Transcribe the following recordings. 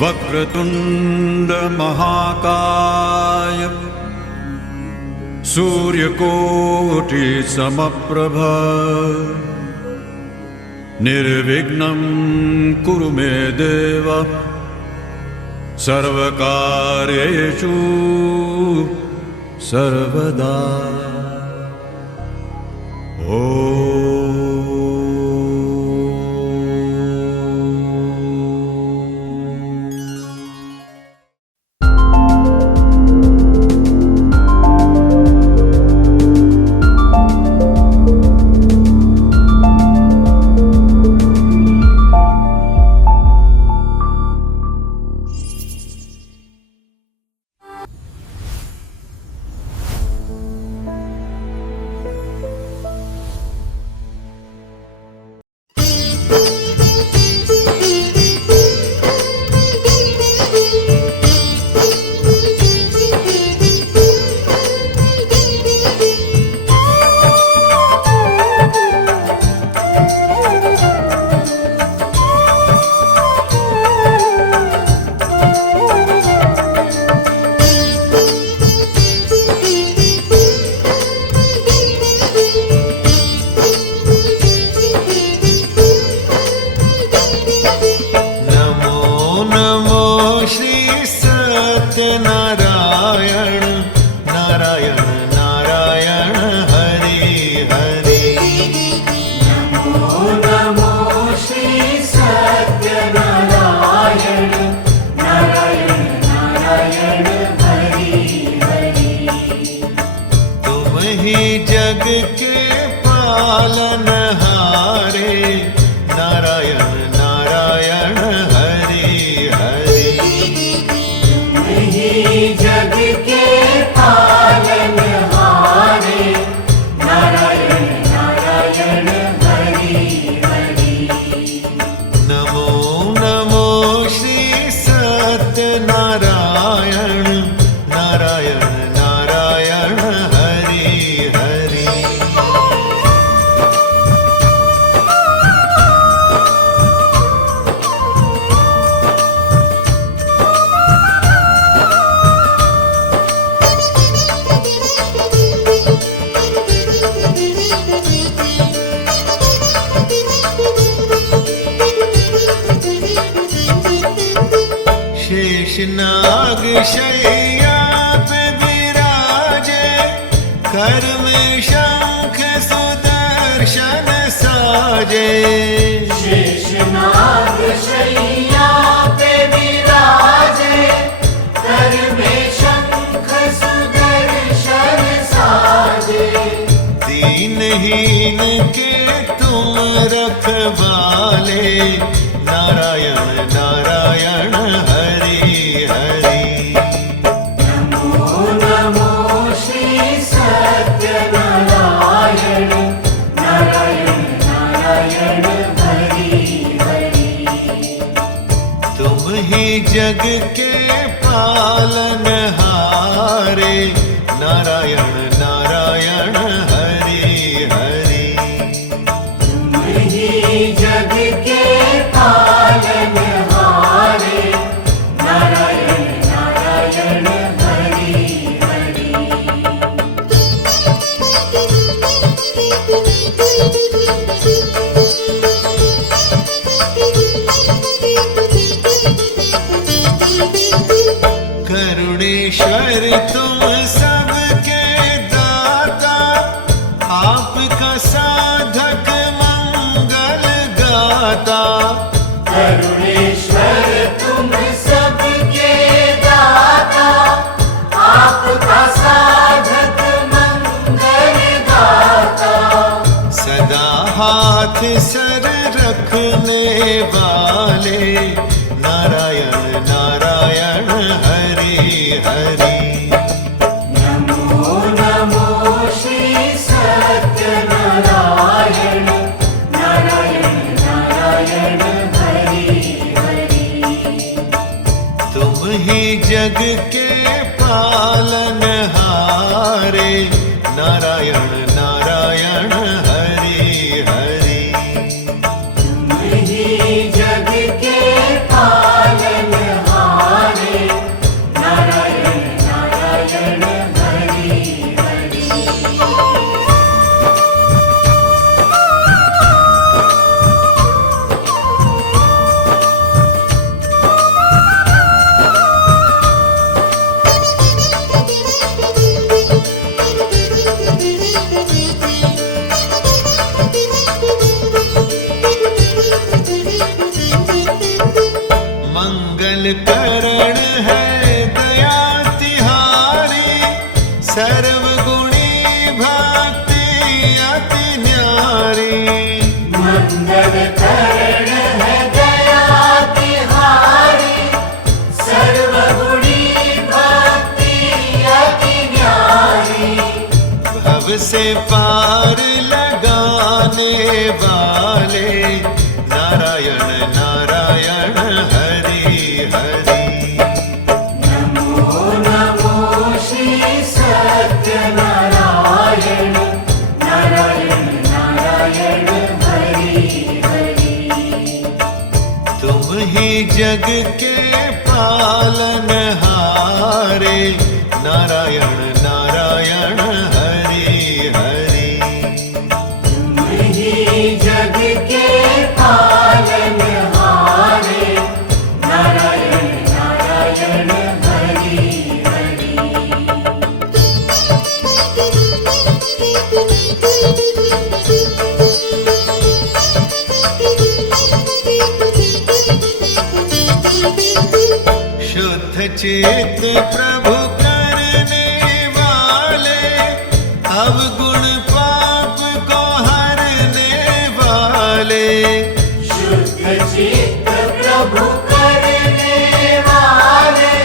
वक्रतुंड महाकाय सूर्यकोटि समप्रभ निर्विघ्नं कुरु मे देव सर्वकार्येषु सर्वदा। नाग शैया पे विराजे कर में शंख सुदर्शन साजे। शेषनाग शैया पे विराजे कर में शंख सुदर्शन साजे। दीनहीन के तुम रखवाले नारायण नारायण हरि हरि। नमो नमो श्री सत्यनारायण नारायण नारायण हरि हरि। तुम ही जग के पालनहारे नारायण नारायण हरि हरि। तुम ही जग के पालनहारे नारायण नारायण हरि हरि। करुणेश्वर तुम सबके दाता आपका साधक मंगल गाता। करुणेश्वर तुम सबके दाता आपका साधक मंगल गाता। सदा हाथ सर रखने वाले नारायण नारायण हरि हरि। नमो नमो श्री सत्यनारायण नारायण नारायण हरि हरि। तुम ही जग के पालनहारे नारायण नारायण हरि हरि। तुम ही जग के पालनहारे करण है दया तिहारी, सर्वगुणी भक्ति अति न्यारी। मंगल करण है दया तिहारी, सर्वगुणी भक्ति अति न्यारी। भव से पार लगाने वाले नारायण नारायण हरि हरि। नमो नमो श्री सत्यनारायण, नारायण नारायण हरि हरि। तुम ही जग के पालनहारे नारायण नारायण हरि हरि। तुम ही जग के पालनहारे, नारायण नारायण हरि हरि। शुद्ध चित्त प्रभु करने वाले, अवगुण पाप को हरने वाले। शुद्ध चित्त प्रभु करने वाले,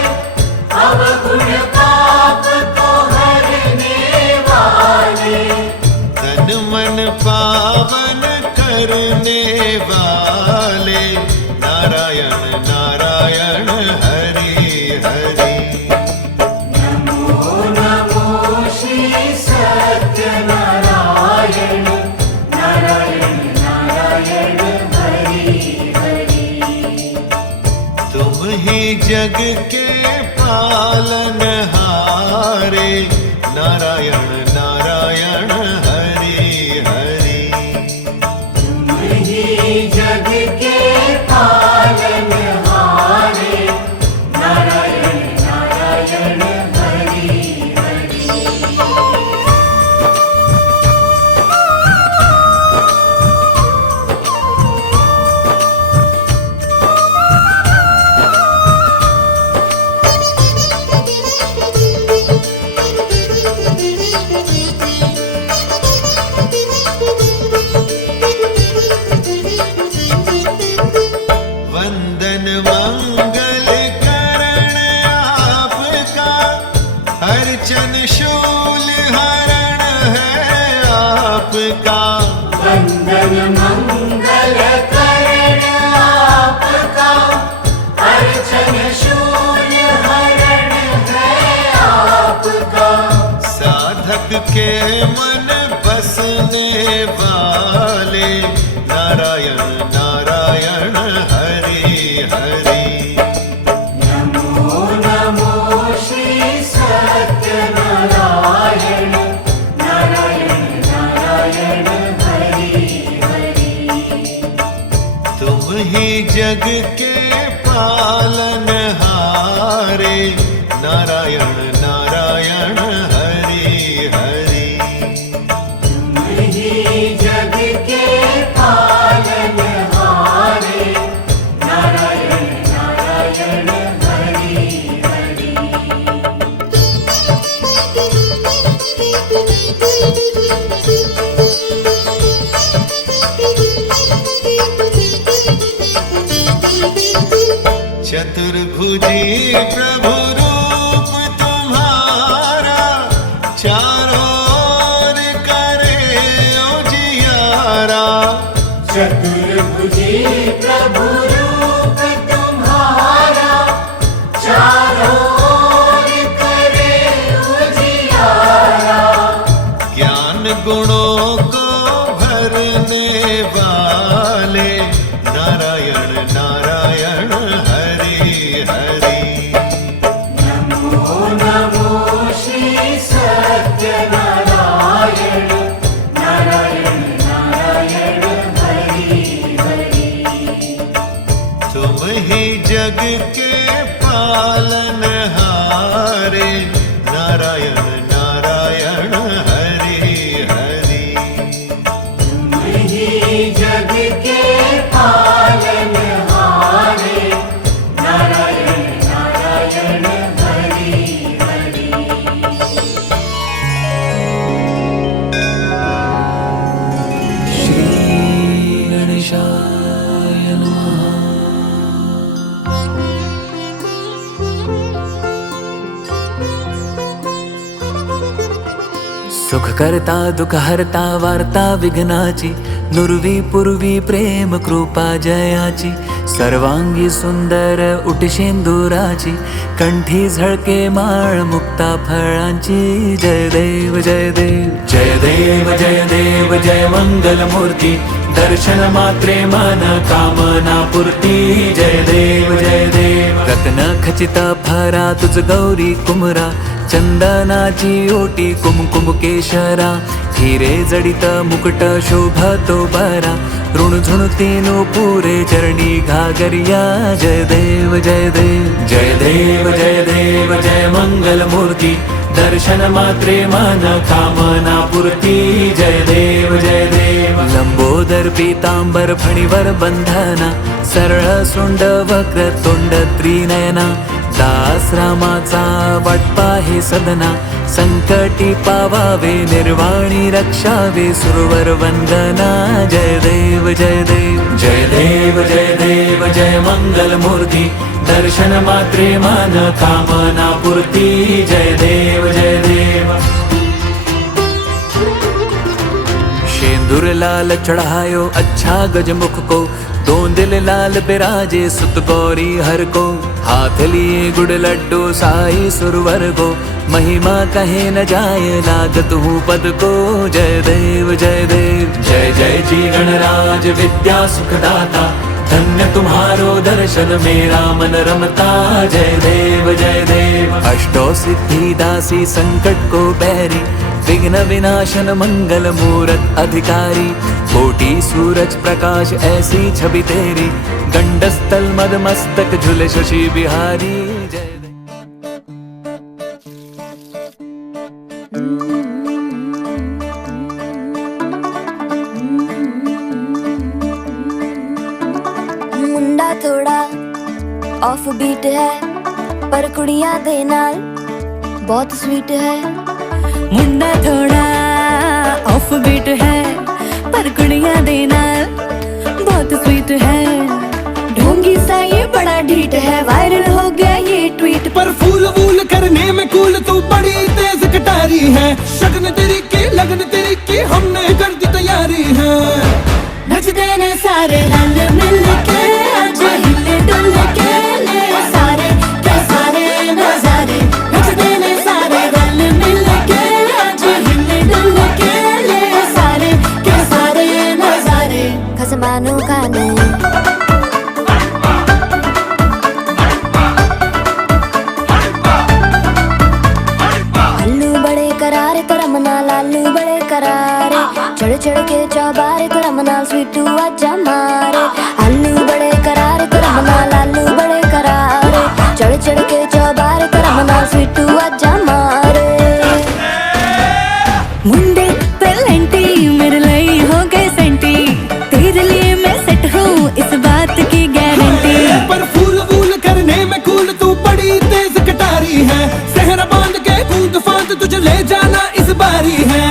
अवगुण पाप को हरने वाले। तन मन पावन करने वाले नारायण नारायण हरि हरि। नमो नमो श्री सत्यनारायण, नारायण नारायण हरि हरि। तुम ही जग के पालनहारे नारायण नारायण हरि हरि। तुम ही जग के पालनहारे, नारायण नारायण हरि हरि। वंदन मंगल करण आपका, अर्चन शूल हरण है आपका। वंदन मंगल करण आपका, अर्चन शूल हरण है आपका। साधक के मन बसने वाले नारायण नारायण हरि हरि। नमो नमो श्री सत्यनारायण, नारायण नारायण हरि हरि। तुम ही जग के पालनहारे नारायण नारायण हरि हरि। तुम ही जग के पालनहारे, नारायण नारायण हरि हरि। चतुर्भुजी प्रभु रूप तुम्हारा, चारों ओर करे उजियारा। चतुर्भुजी प्रभु रूप तुम्हारा, चारों ओर करे उजियारा। ज्ञान गुणों को भरने वाले नारायण नारायण हरि हरि। नमो नमो श्री सत्यनारायण, नारायण नारायण हरि हरि। तुम ही जग के पालनहारे नारायण नारायण हरि हरि। तुम ही जग के पालनहारे, नारायण गणेशाय नमः। सुख करता दुख हरता वार्ता विघ्नाची, नुरवी पूर्वी प्रेम कृपा जयाची, सर्वांगी सुंदर उटशेंदुराची, कंठी झळके माळ मुक्ता फळांची। जय देव जय देव जय देव जय देव जय मंगल मूर्ती, दर्शन मात्रे मन कामना पूर्ती। जय देव जय देव रत्न खचित फरा तुझ गौरी कुमरा, चंदनाची ओटी कुमकुम केशरा, हिरे जडित मुकुट शोभतो बरा, ऋणझुणतीनो पुरे चरणी घागरिया। जय देव जय देव जय देव जय देव जय मंगल मूर्ती, दर्शन मात्रे मन कामना पूर्ती। जय देव जय देव लंबोदर पीतांबर फणीवर बंधना, सरळ सोंड वक्र तोंड त्रिनयना, दास रामाचा वाटपा हे सदना, संकटी पावावे निर्वाणी रक्षावे सुरवर वंदना। जय देव जय देव जय देव जय देव जय मंगल मूर्ती, दर्शन मात्रे मन कामना पूर्ती। जय देव जय देव शेंदूर लाल चढ़ायो अच्छा गजमुख को, दोन दिल लाल बिराजे सुत गौरी हर को, हाथ लिए गुड़ लड्डू साई सुरवर को, महिमा कहे न जाए लागत हूँ पद को। जय देव जय देव जय जय जी गणराज विद्या सुखदाता, धन्य तुम्हारो दर्शन मेरा मन रमता। जय देव जय देव अष्टो सिद्धि दासी संकट को बैरी, विघ्न विनाशन मंगल मूरत अधिकारी, कोटि सूरज प्रकाश ऐसी छवि तेरी, गंडस्थल मद मस्तक झूले शशि बिहारी। जय मुंडा थोड़ा ऑफ बीट है, पर कुड़ियां दे नाल बहुत स्वीट है। मुंडा थोड़ा ऑफ बीट है, पर कुड़ियां दे नाल बहुत स्वीट है। ढोंगी सा ये बड़ा ढीठ है, वायरल हो गया ये ट्वीट, पर फूल वूल करने में कूल तू बड़ी तेज कटारी है। शगन तेरी की लगन तेरी की हमने कर दी तैयारी है। नचते ने सारे रल मिल के, आज हिले डुल के ले सारे के सारे नजारे। नचते ने सारे रल मिल के, आज हिले डुल के ले सारे के सारे नजारे। खसमानों का ने अल्लू बड़े करारे तो रमना लालू बड़े करारे, चढ़ चढ़ के चौबारे तो रमना स्वीटू आजा मारे। अल्लू बड़े करारे तो रमना लालू बड़े करारे, चढ़ चढ़ के चौबारे तो रमना स्वीटू आजा मारे। मुंडे पेलेंटी मेरे लिए हो गए सेंटी, तेरे लिए मैं सेट हूँ इस बात की गारंटी। पर फूल वूल करने में कूल तू बड़ी तेज कटारी है। सहरा बांध के कूद फांद तुझे ले जाना इस बारी है।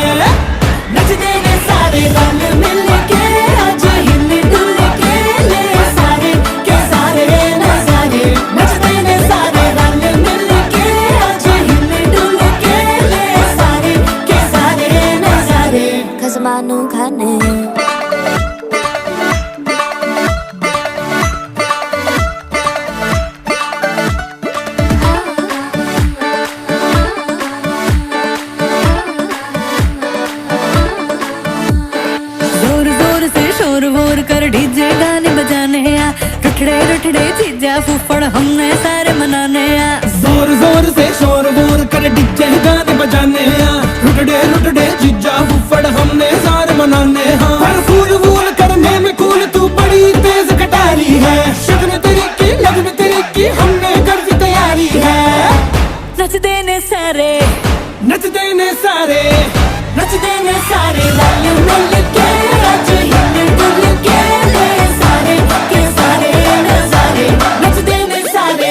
नचते ने सारे रल मिल के, आज हिले डुल के ले सारे के सारे नजारे। नचते ने सारे रल मिल के, आज हिले डुल के ले सारे के सारे नजारे। खसमानों का ने जोर जोर से शोर वोर कर डीजे गाने बजाने आ, रुठड़े रुठड़े जीजा फूफड़ हमने सारे मनाने आ। जोर जोर से शोर वोर कर डीजे गाने बजाने हैं। रुटड़े रुटड़े जीजा फुफड़ हमने सारे मनाने हैं। पर फूल वूल करने में कूल तू बड़ी तेज कटारी है। शगन तेरी की लगन तेरी की हमने कर दी तैयारी है। नचते ने सारे नचते ने सारे नचते ने सारे रल मिल के, आज हिले डुल के ले सारे के सारे नजारे। नचते ने सारे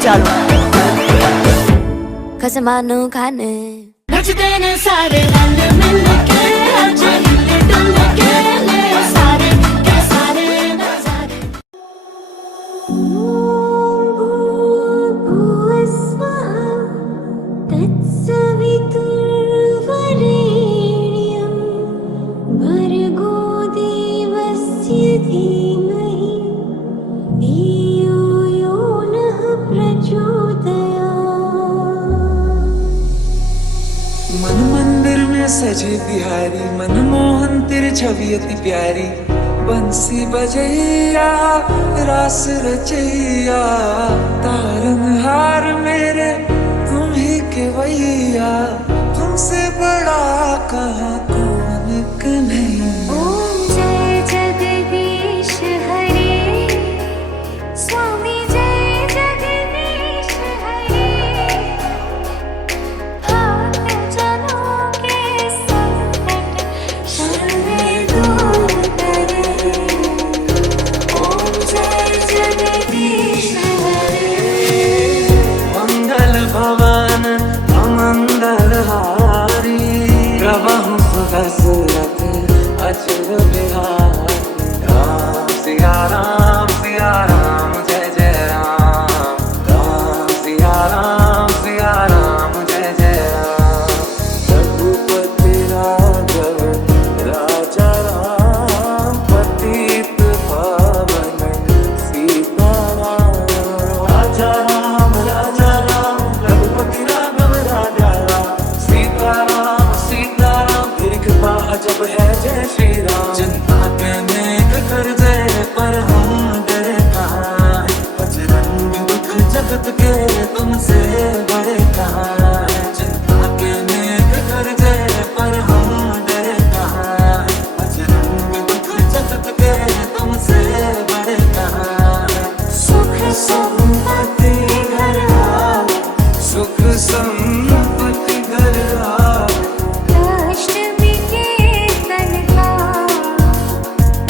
बचा लो खसमानो खाने नचते ने सारे रल मिल के आज हिले डुल के ले सारे के सारे नजारे तत्सवितुर्वरेण्यं भर्गो देवस्य धीमहि धियो यो नः प्रचोदयात्। मन मंदिर में सजे बिहारी मनमोहन तेरी छवि अति प्यारी बंसी बजैया रास रचैया तारनहार मेरे तुम ही केवैया तुमसे बड़ा कहाँ कौन कन्हैया। ओम जय जगदीश हरे स्वामी जय जगदीश हरे हाथ जनों के संकट शर्वे दूर करे। ओम जय जगदीश हरे मंगल भवन अमंगल हारी प्रभु दशरथ अचर बिहारी राम सिया राम जय जय राम सिया राम जय जय राम रघुपति राघव राजा राम पतित पावन सीताराम राजा राम रघुपति राघव राजा राम सीताराम तेरी कृपा अजब है जय श्री राम। जनता के नेक कर दे पर हम डरे कहाँ हैं बजरंग दुख जगत के तुमसे बड़े कहाँ हैं। जनता के नेक कर दे पर हम डरे कहाँ हैं बजरंग दुख जगत के तुमसे बड़े कहाँ हैं। सुख संपत्ति घर आओ सुख संपत्ति घर आओ अष्टमी के तन का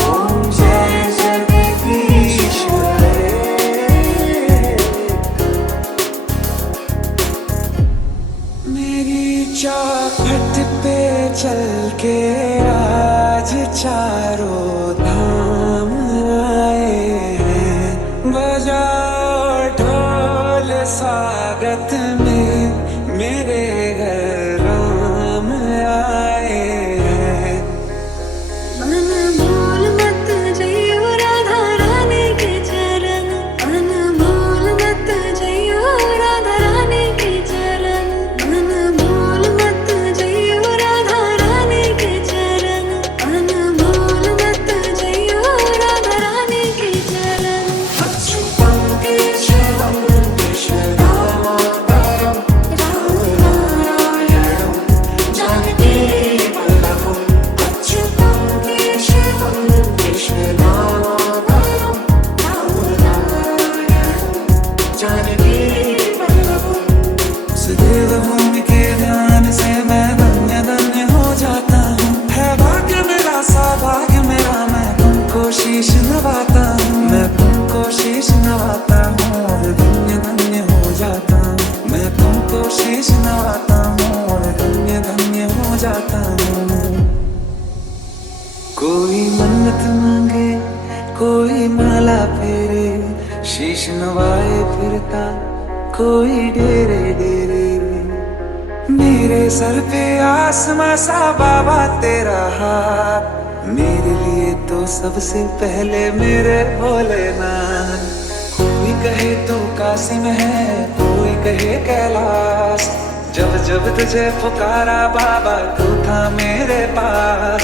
ओम जय जगदीश हरे। मेरी चौखट पे चल के राज चारों धाम आए हैं बजाओ ढोल स्वागत में मेरे घर राम आए हैं। अनमोल मत जइयो राधा रानी के चरण अनमोल मत जइयो राधा रानी के चरण अनमोल मत जइयो राधा रानी के चरण अनमोल मत जइयो राधा रानी के चरण। अच्युतं केशवं कृष्णदामोदरं रामनारायणं जानकीवल्लभम्। अच्युतं केशवं कृष्णदामोदरं रामनारायणं जानकीवल्लभम्। सदैव भूमि के ध्यान से मैं धन्य धन्य हो जाता हूँ है भाग्य मेरा सौभाग्य मेरा मैं तुमको शीश नवाता हूँ मैं तुमको शीश नवाता हूँ और धन्य धन्य हो जाता हूँ मैं तुमको शीश नवाता हूँ और धन्य धन्य हो जाता हूँ। कोई मन्नत मांगे कोई माला फेरे शीश नवाए फिरता कोई डेरे डेरे मेरे सर पे आसमां सा बाबा तेरा हाथ मेरे लिए तो सबसे पहले मेरे भोलेनाथ। कोई कहे तो काशी में है कोई कहे कैलाश जब जब तुझे पुकारा बाबा तू था मेरे पास।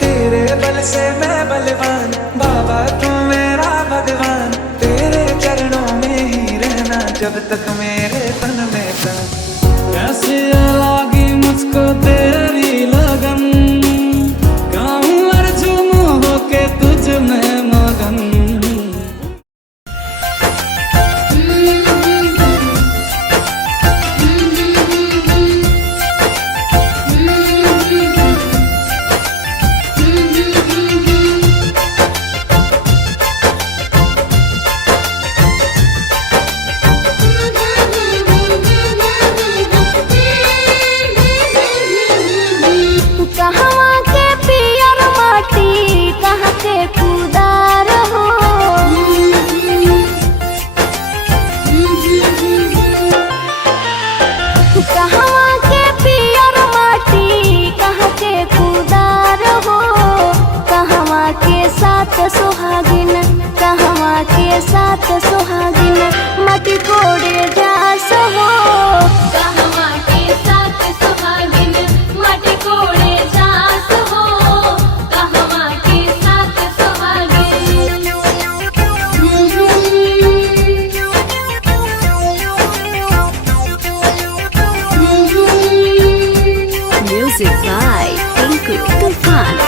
तेरे बल से मैं बलवान बाबा तू मेरा भगवान तेरे चरणों में ही रहना जब तक मेरे तन में था। कैसे लागी मुझको तेरी लगन गाऊं अर्जुन होके तुझ में मगन। साथ सुहागिन माटी कोड़े जास हो। कहवा के साथ सुहागिन माटी कोड़े जास हो। कहवा के साथ सुहागिन। म्यूजिक बाय टिंकू तूफान।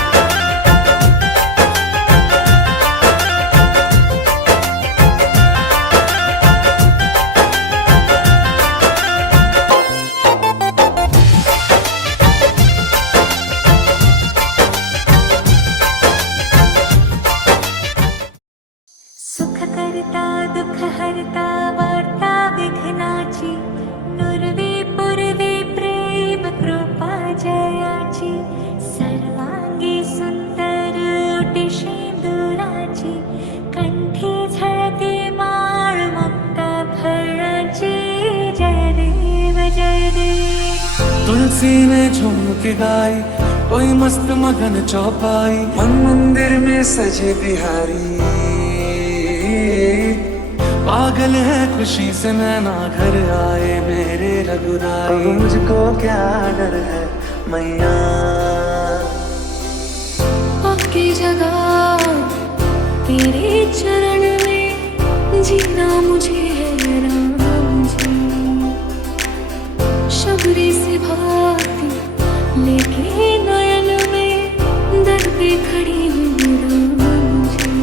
सुख करता दुःख हरता वार्ता विघ्नाची। नुरवी पुरवी प्रेम कृपा जयाची। सर्वांगी सुंदर ओटी शेंदुराची। कंठी झळते माळ ममता फळाची। जय देव जय देव। तुलसी ने झूम के गाई कोई मस्त मगन चौपाई। मन मंदिर में सजे बिहारी पागल है खुशी से नैना घर आए मेरे रघुराई। अब मुझको क्या डर है मैया आपकी जगह तेरे चरण में जीना मुझे है राम जी। शबरी से भाती लेके नयन में दर पे खड़ी हूँ राम जी।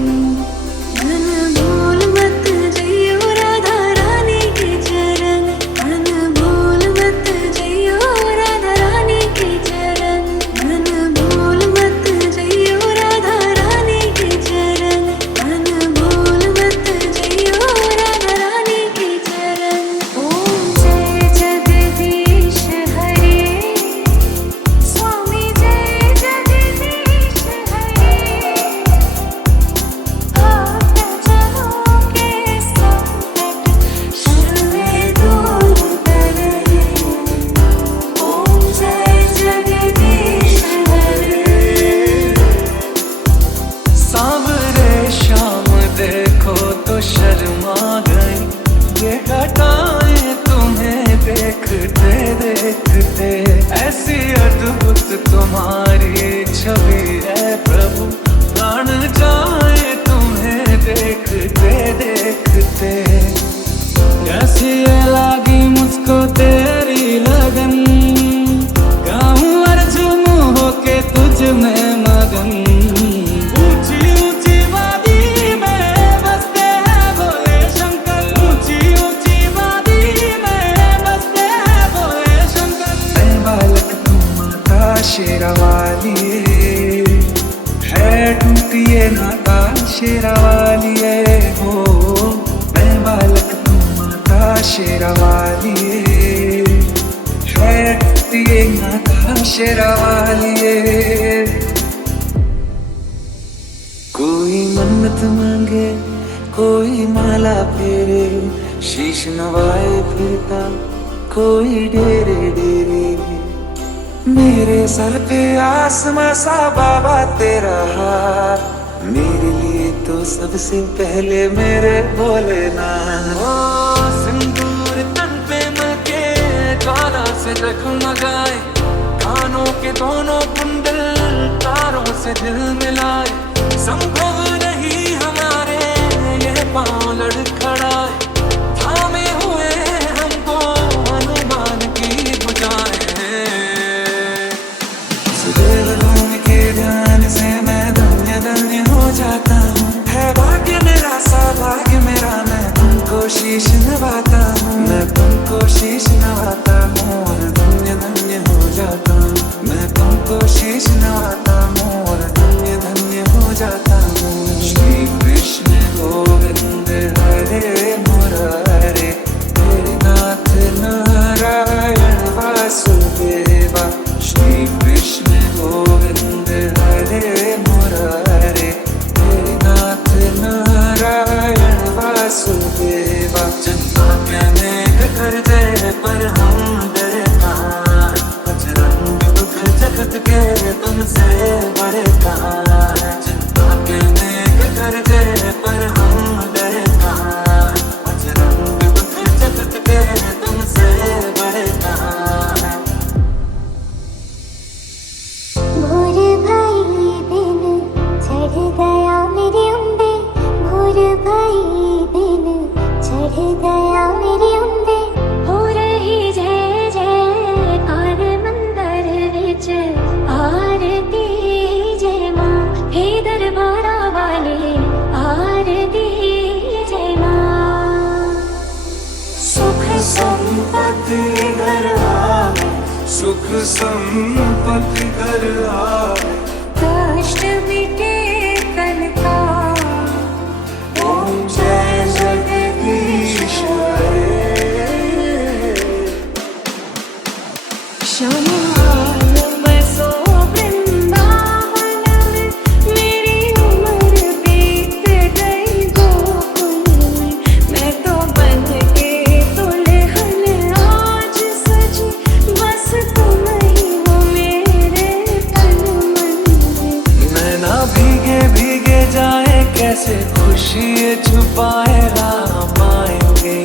अनमोल मत जइयो राधा रानी के चरण। अनमोल मत जइयो राधा रानी के चरण। अनमोल मत जइयो राधा रानी के चरण। अनमोल मत जइयो राधा रानी के चरण। ओम जय जगदीश हरे। स्वामी जय जगदीश हरे। आप जनों के संकट शर्मे दूर करे। ओम जय जगदीश हरे। सांवरे शाम देखो तो शर्मा गई। ये घटाएं तुम्हें देखते देखते। ऐसी अद्भुत तुम्हारी छवि है प्रभु। प्राण जाए तुम्हें देखते देखते। कैसी ये लागी मुझको तेरी लगन। गाऊं अर्जुन होके तुझ में मगन। ऊंची ऊंची वादी में बसते हैं भोले शंकर। ऊंची ऊंची वादी में बसते हैं भोले शंकर। ऐ बालक तू माता शेरावाली है टूटी ये नाता शेरावाली हो। ऐ बालक तू माता शेरावाली है टूटी ये नाता शेरावाली। कोई मन्नत मांगे कोई माला फेरे। शीश नवाए फिरता कोई डेरे डेरे। मेरे सर पे आसमां सा बाबा तेरा हाथ। मेरे लिए तो सबसे पहले मेरे भोलेनाथ। ओ सिंदूर तन पे मके ज्वाला से जगमगाए। कानों के दोनों कुंडल तारों से दिल मिलाए। संभव नहीं हमारे ये पांव लड़खड़ाए। थामे हुए हमको हनुमान की भुजाएं। सुदेव भूमि के ध्यान से मैं धन्य धन्य हो जाता हूँ। है भाग्य मेरा सौभाग्य मेरा। मैं तुमको शीश नवाता हूँ। मैं तुमको शीश नवाता हूँ और धन्य धन्य हो जाता हूँ। मैं तुमको शीश नवाता हूँ और धन्य धन्य हो जाता हूँ। श्री कृष्ण गोविंद हरे मुरारे। तेरे नाथ नारायण वासुदेवा। श्री कृष्ण गोविंद हरे मुरारे। तेरे नाथ नारायण वासुदेवा। जनता के अनेक करते पर हम डरे कहाँ। बजरंग दुख जगत के तुमसे बड़े कहाँ। जनता के अनेक करते पर हम डरे कहाँ। गया मेरी उंदे हो रही जय जयकार मंदिर विच आरती जय मां हे दरबारा वाले आरती जय मां। सुख संपत्ति घर आवे, सुख संपत्ति घर आवे, कष्ट मिटे कल का ओम जय जगदीश हरे। श्याम मैं सो वृंदावन में मेरी उम्र बीत गई गोकुल में मैं तो बन के दुल्हन आज सजी बस तुम ही हो मेरे तन मन में। नैना भीगे भीगे जाए कैसे खुशी ये छुपाए राम आएंगे,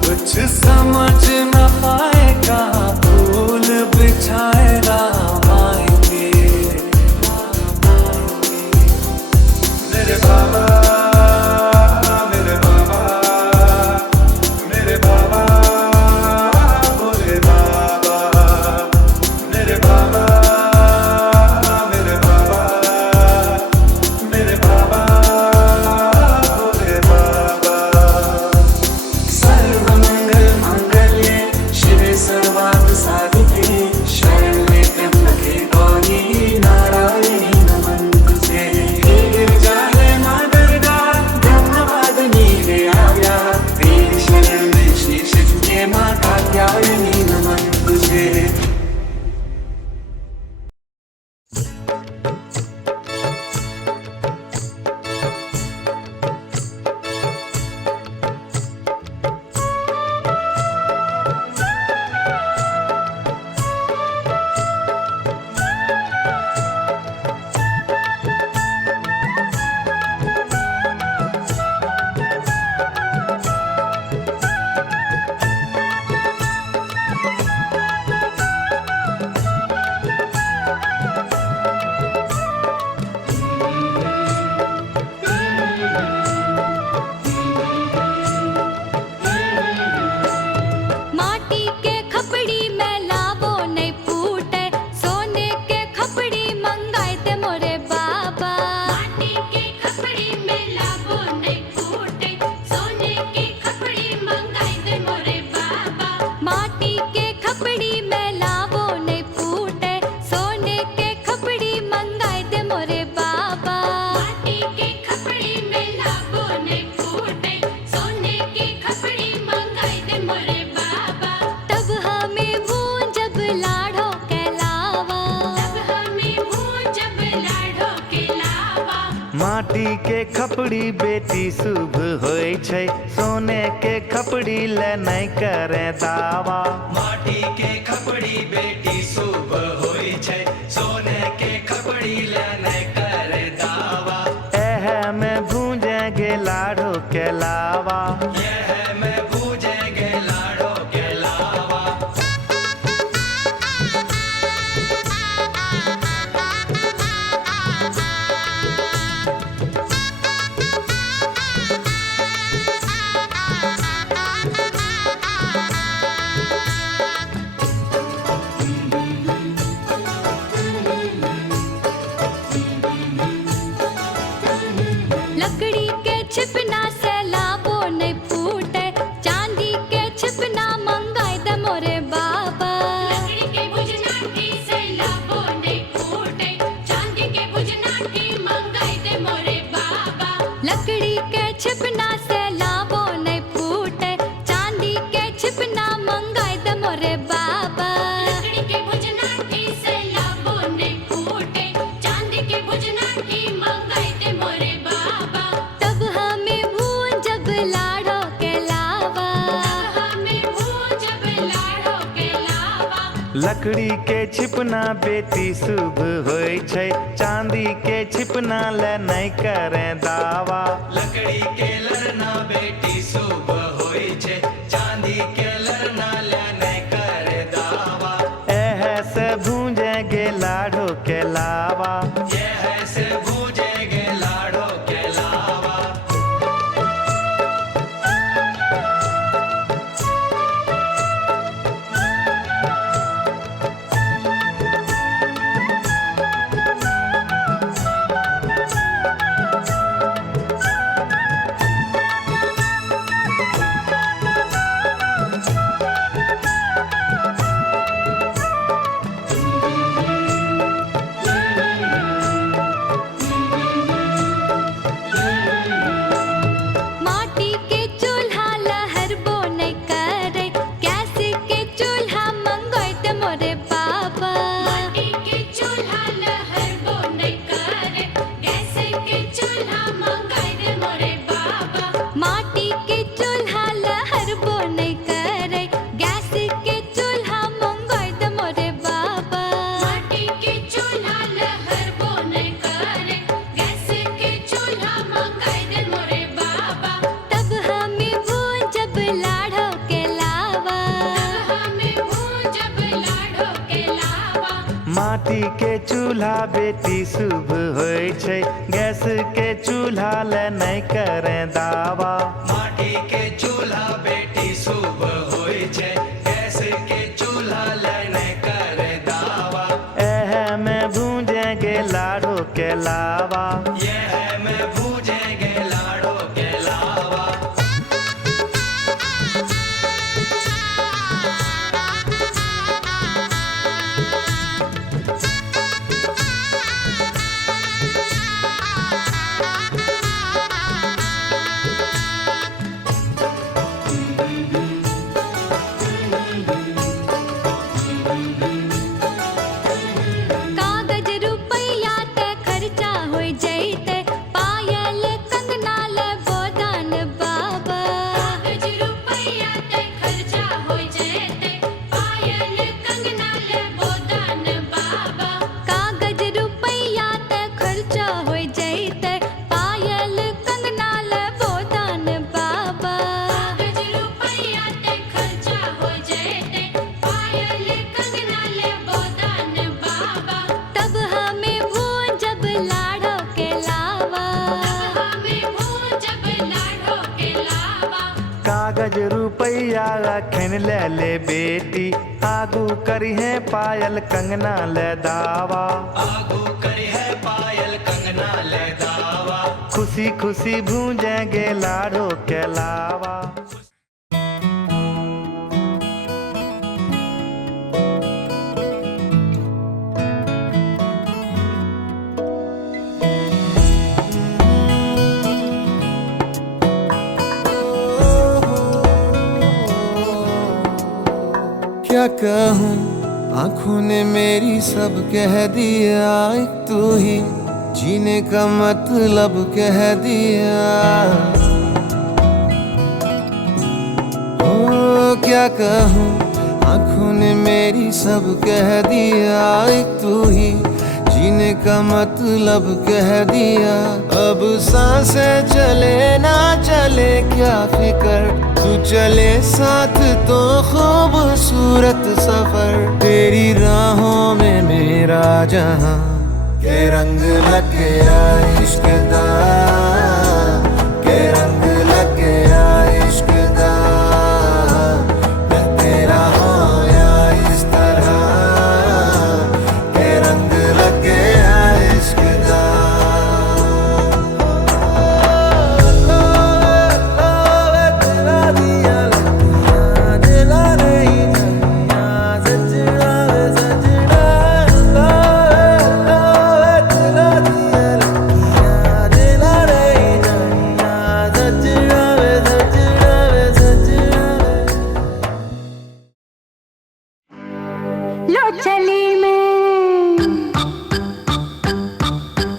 कुछ समझ न पाएगा फूल बिछाए राम आएंगे। मेरे बाबा मेरे बाबा मेरे बाबा भोले बाबा मेरे बाबा मेरे बाबा मेरे बाबा भोले बाबा। सर्वमंगल मांगल्ये शिवे सर्वार्थ साधिके शरण्ये त्र्यंबके गौरी नारायणी नमस्तुते। गिरिजालय मां दुर्गा ब्रह्मवादिनी रे आव्या तेरी शरण में शीश झुके मां कात्यायनी नमस्तुते। माटी के खपड़ी में लावो नहीं फूटे सोने के खपड़ी मंगाए ते मोरे बाबा। माटी के खपड़ी में लावो नहीं फूटे सोने के खपड़ी मंगाए ते मोरे बाबा। माटी के खपड़ी में लावो नहीं फूटे सोने के खपड़ी मंगाए ते मोरे बाबा। माटी के खपड़ी में लावो नहीं फूटे सोने के खपड़ी मंगाए ते मोरे बाबा। तब हमें वो जब लाड़ो कहलावा, तब हमें वो जब लाड़ो कहलावा। माटी के खपड़ी बेटी शुभ होय छै सोने के खपड़ी ले नहीं करे दावा। माटी के खपड़ी बेटी शुभ होई छै सोने के खपड़ी ले नहीं करे दावा। एह में भूजेंगे लाड़ो के लावा। यह मैं पूजेंगे लाड़ो के लावा। लकड़ी के छिपना से लावो नहीं फूटे चांदी के छिपना मंगाए दे मोरे बाबा। लकड़ी के बुझनाठी से लावो नहीं फूटे चांदी के बुझनाठी मंगाए दे मोरे बाबा। लकड़ी के छिपना से लावो नहीं फूटे चांदी के छिपना मंगाए दे मोरे बाबा। लकड़ी के बुझनाठी से लावो नहीं फूटे चांदी के बुझनाठी मंगाए दे मोरे बाबा। तब हमें भून जब लाड़ो के लावा, तब हमें भून जब लाड़ो के लावा। लकड़ी के छिपना बेटी शुभ होय छै चांदी के छिपना ले नहीं करे दावा। लकड़ी के लरना बेटी शुभ होई छै चांदी के लरना ले नहीं करे दावा। एह से भूजेंगे लाड़ो के लावा। यह से पूजेंगे लाड़ो के लावा। माटी के चूल्हा बेटी शुभ होय छै, गैस के चूल्हा ले नहीं करें दावा। माटी के चूल्हा बेटी शुभ होय छै, गैस के चूल्हा ले नहीं करे दावा। एह में भूंजेंगे लाड़ो के लावा, यह में भूजेंगे लाड़ो के लावा। कागज रुपैया ते खर्चा हो जैते, पायल कंगना ले गोदान बाबा। कागज रुपैया ते खर्चा हो जैते, पायल कंगना ले गोदान बाबा। कागज रुपैया ते खर्चा हो जैते, पायल कंगना ले गोदान बाबा। कागज रुपैया ते खर्चा हो जैते, पायल कंगना ले गोदान बाबा। तब हमें भूंजब लाड़ो के लावा, तब हमें भूंजब लाड़ो के लावा। कागज रुपैया रखन ले बेटी, आगू करी है पायल कंगना ले दावा। आगू करी है पायल कंगना ले दावा। खुशी खुशी भूंजेंगे लाड़ो के लावा। क्या कहूँ, आंखों ने मेरी सब कह दिया, एक तू ही जीने का मतलब कह दिया। ओ क्या कहूँ, आंखों ने मेरी सब कह दिया, एक तू ही जीने का मतलब कह दिया। अब सांसें चले ना चले क्या फिकर, तू चले साथ तो खूबसूरत सफर। तेरी राहों में मेरा जहां के रंग लग गया इश्क दा, के रंग लग गया इश्क दा। मैं तेरा होया इस तरह, के रंग लग गया इश्क दा। लो चली में,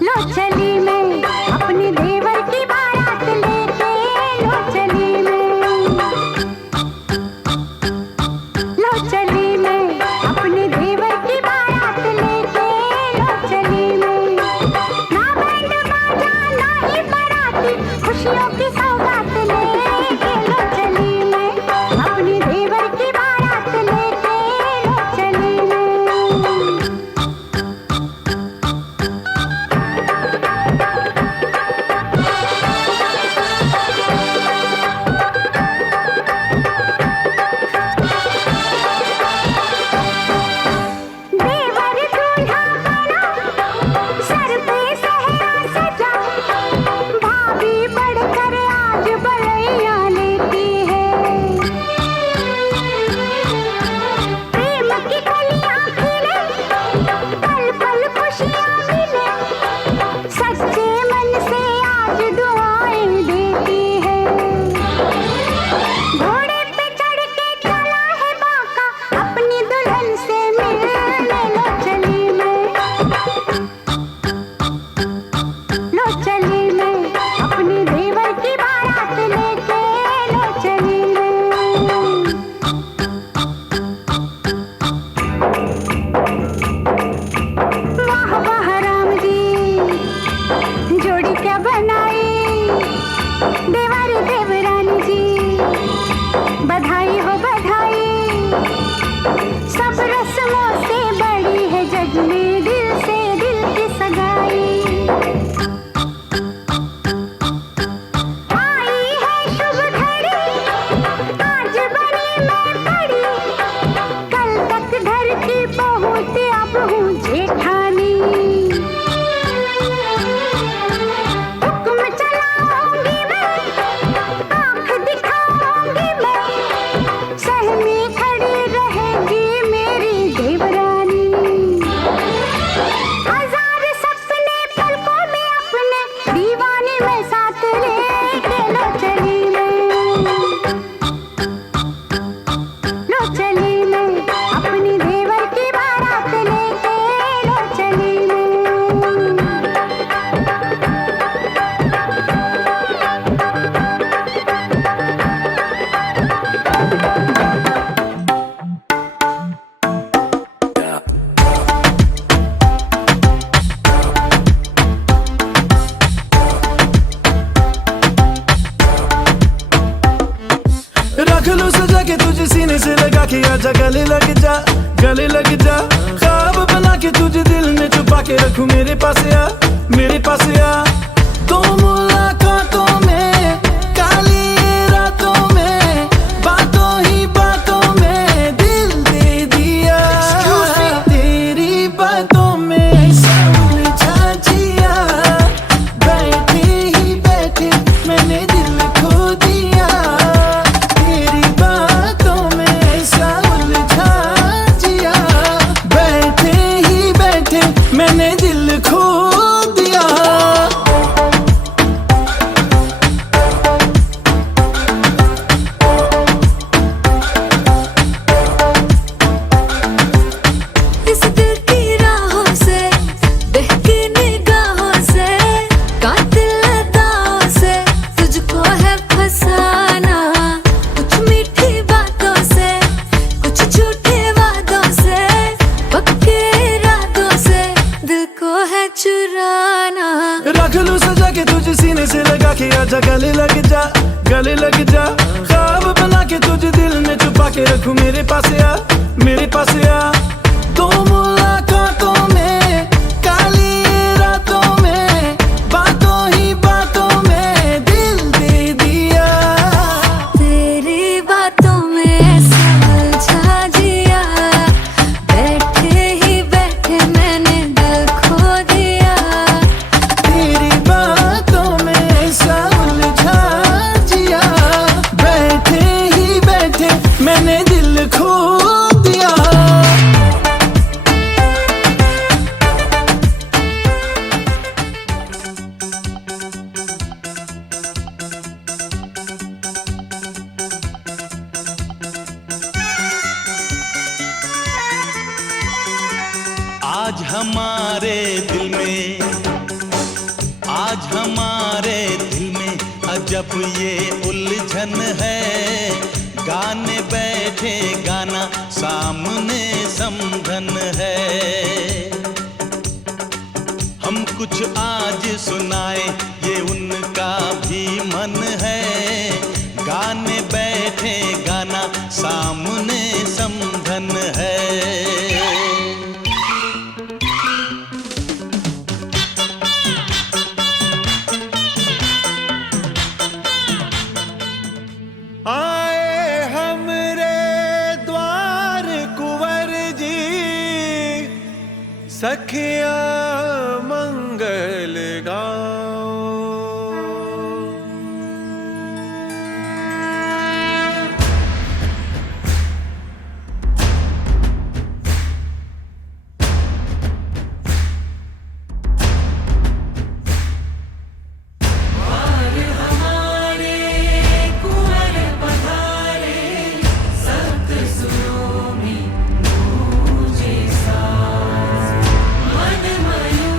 लो चली में अपनी देवर की बारात लेके। लो चली में, लो चली में अपनी देवर की बारात लेके। लो चली में ना बैंड बाजा ना ही बाराती, खुशियों की सौगात लेके। लो चली में अपनी देवर की बारात लेके। लो चली में। देवर दूल्हा बना, सर पे सहरा सजा, भाभी बढ़कर आ तुझे सीने से लगा के आजा गले लग जा, गले लग जा। ख्वाब बना के तुझे दिल में छुपा के रखूं, मेरे पास आ, मेरे पास आ। दो मुलाकातों में, काली रातों में, बातों ही बातों में दिल दे दिया। तेरी बातों में उलझा जिया, बैठे ही बैठे मैंने दिल खो दिया। तेरी बातों में ऐसा उलझा जिया, बैठे ही बैठे मैंने दिल खो दिया। इस दिल की राहों से, बहकी निगाहों से, कातिल अदाओं से तुझको है फसाना। कुछ मीठी बातों से, कुछ झूठे वादों से, पक्के इरादों से दिल को है चुराना। रख लूं सजा के तुझे सीने से लगा के आजा गले लग जा, गले लग जा। ख्वाब बना के तुझे दिल में छुपा के रखूं, मेरे पास आ, मेरे पास आ। दो मुलाकातों में, काली रातों में, बातों ही बातों में दिल दे दिया। तेरी बातों में ऐसा उलझा जिया, बैठे ही बैठे मैंने दिल खो दिया। तेरी बातों में ऐसा उलझा जिया, बैठे ही बैठे मैंने दिल खो दिया। आज हमारे दिल में, आज हमारे दिल में अजब ये उलझन है। गाने बैठे गाना सामने समधन है। हम कुछ आज सुनाए ये उनका भी मन है। गाने बैठे गाना सामने समधन है। आए हमरे द्वार कुंवर जी, सखिया मंगल गाओ। मन मयूर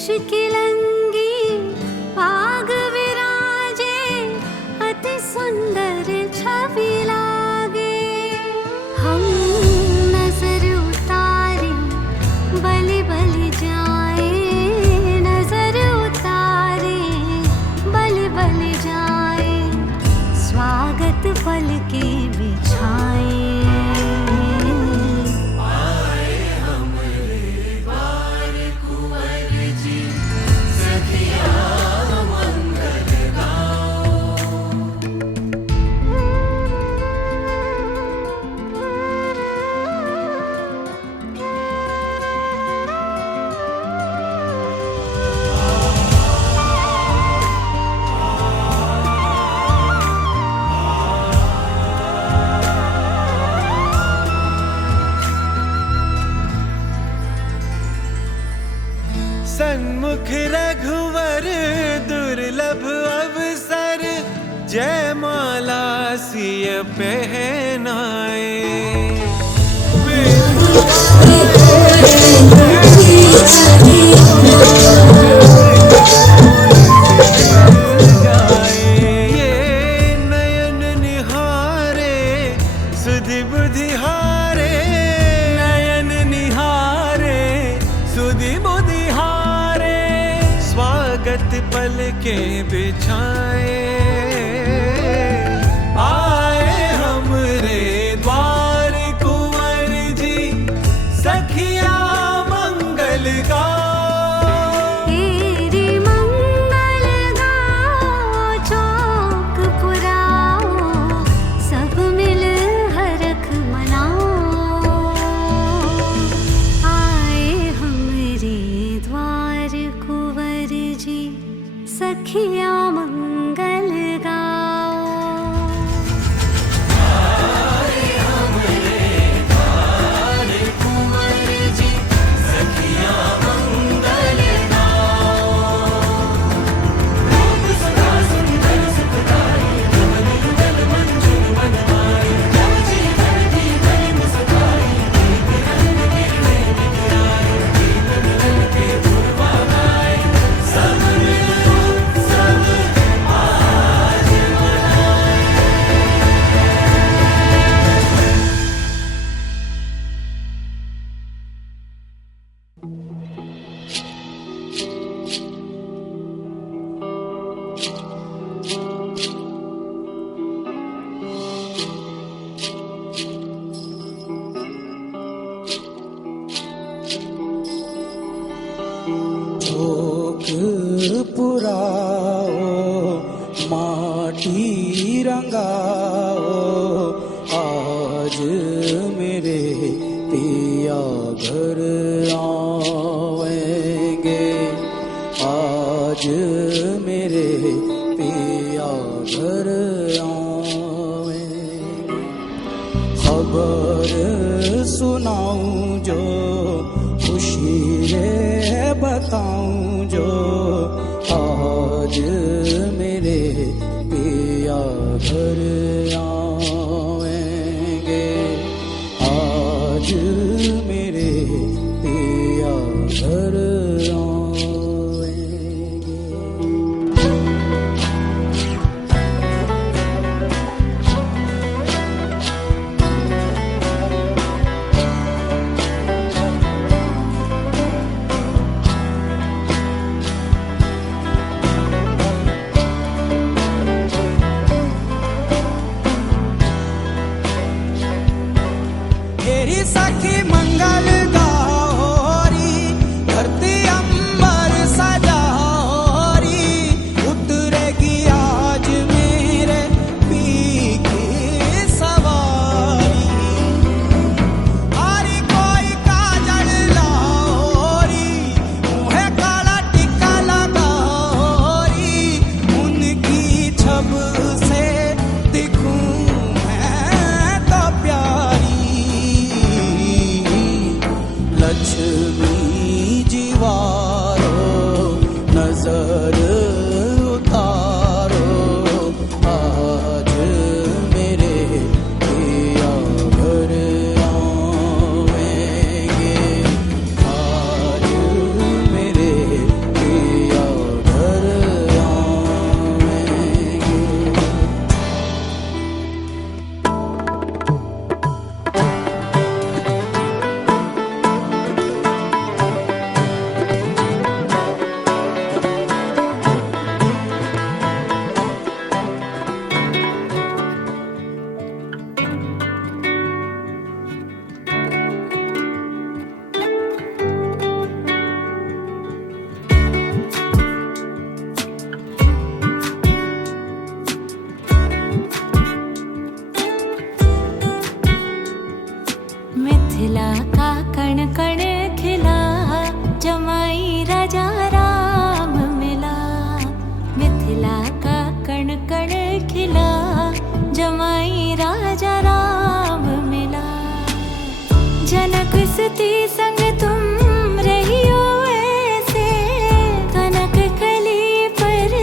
शिकिलंगी पाग विराजे अति सुंदर छवि लागे हम नजर उतारे बलि बलि जाए नजर उतारे बलि बलि जाए स्वागत पल के बिछाए सन्मुख रघुवर दुर्लभ अवसर जयमाला सिय पहनाए ये नयन निहारे सुधि बुद्धि हारे नयन निहारे सुधि बुद्धि हारे स्वागत पल के बिछाए आए हमरे द्वार कुंवर जी सखिया मंगल गाओ तेरी मंगल गाओ चौक पुराओ सब मिल हरख मनाओ आए हमरे द्वार कुंवर जी सखिया मंगल गाओ पुराओ माटी रंगाओ आज मेरे पिया घर आएंगे आज मेरे पिया घर आएंगे खबर सुनाऊं जो खुशी रे बताऊं जो आज मेरे पिया घर आएंगे आज मेरे पिया घर आएंगे तेरी सखी मंगल गौरी धरती अंबर सजारी उतरेगी आज मेरे पी की सवारी आरी कोई काजल लाओरी मुहे काला टिक्का लगाओरी उनकी छब से दिखूं मैं तो प्यारी लक्ष्मी जीवारो नजर उतारो आज मेरे पिया घर आएंगे आज मेरे जनक सुती संग तुम रहियो ऐसे, कनक कली पर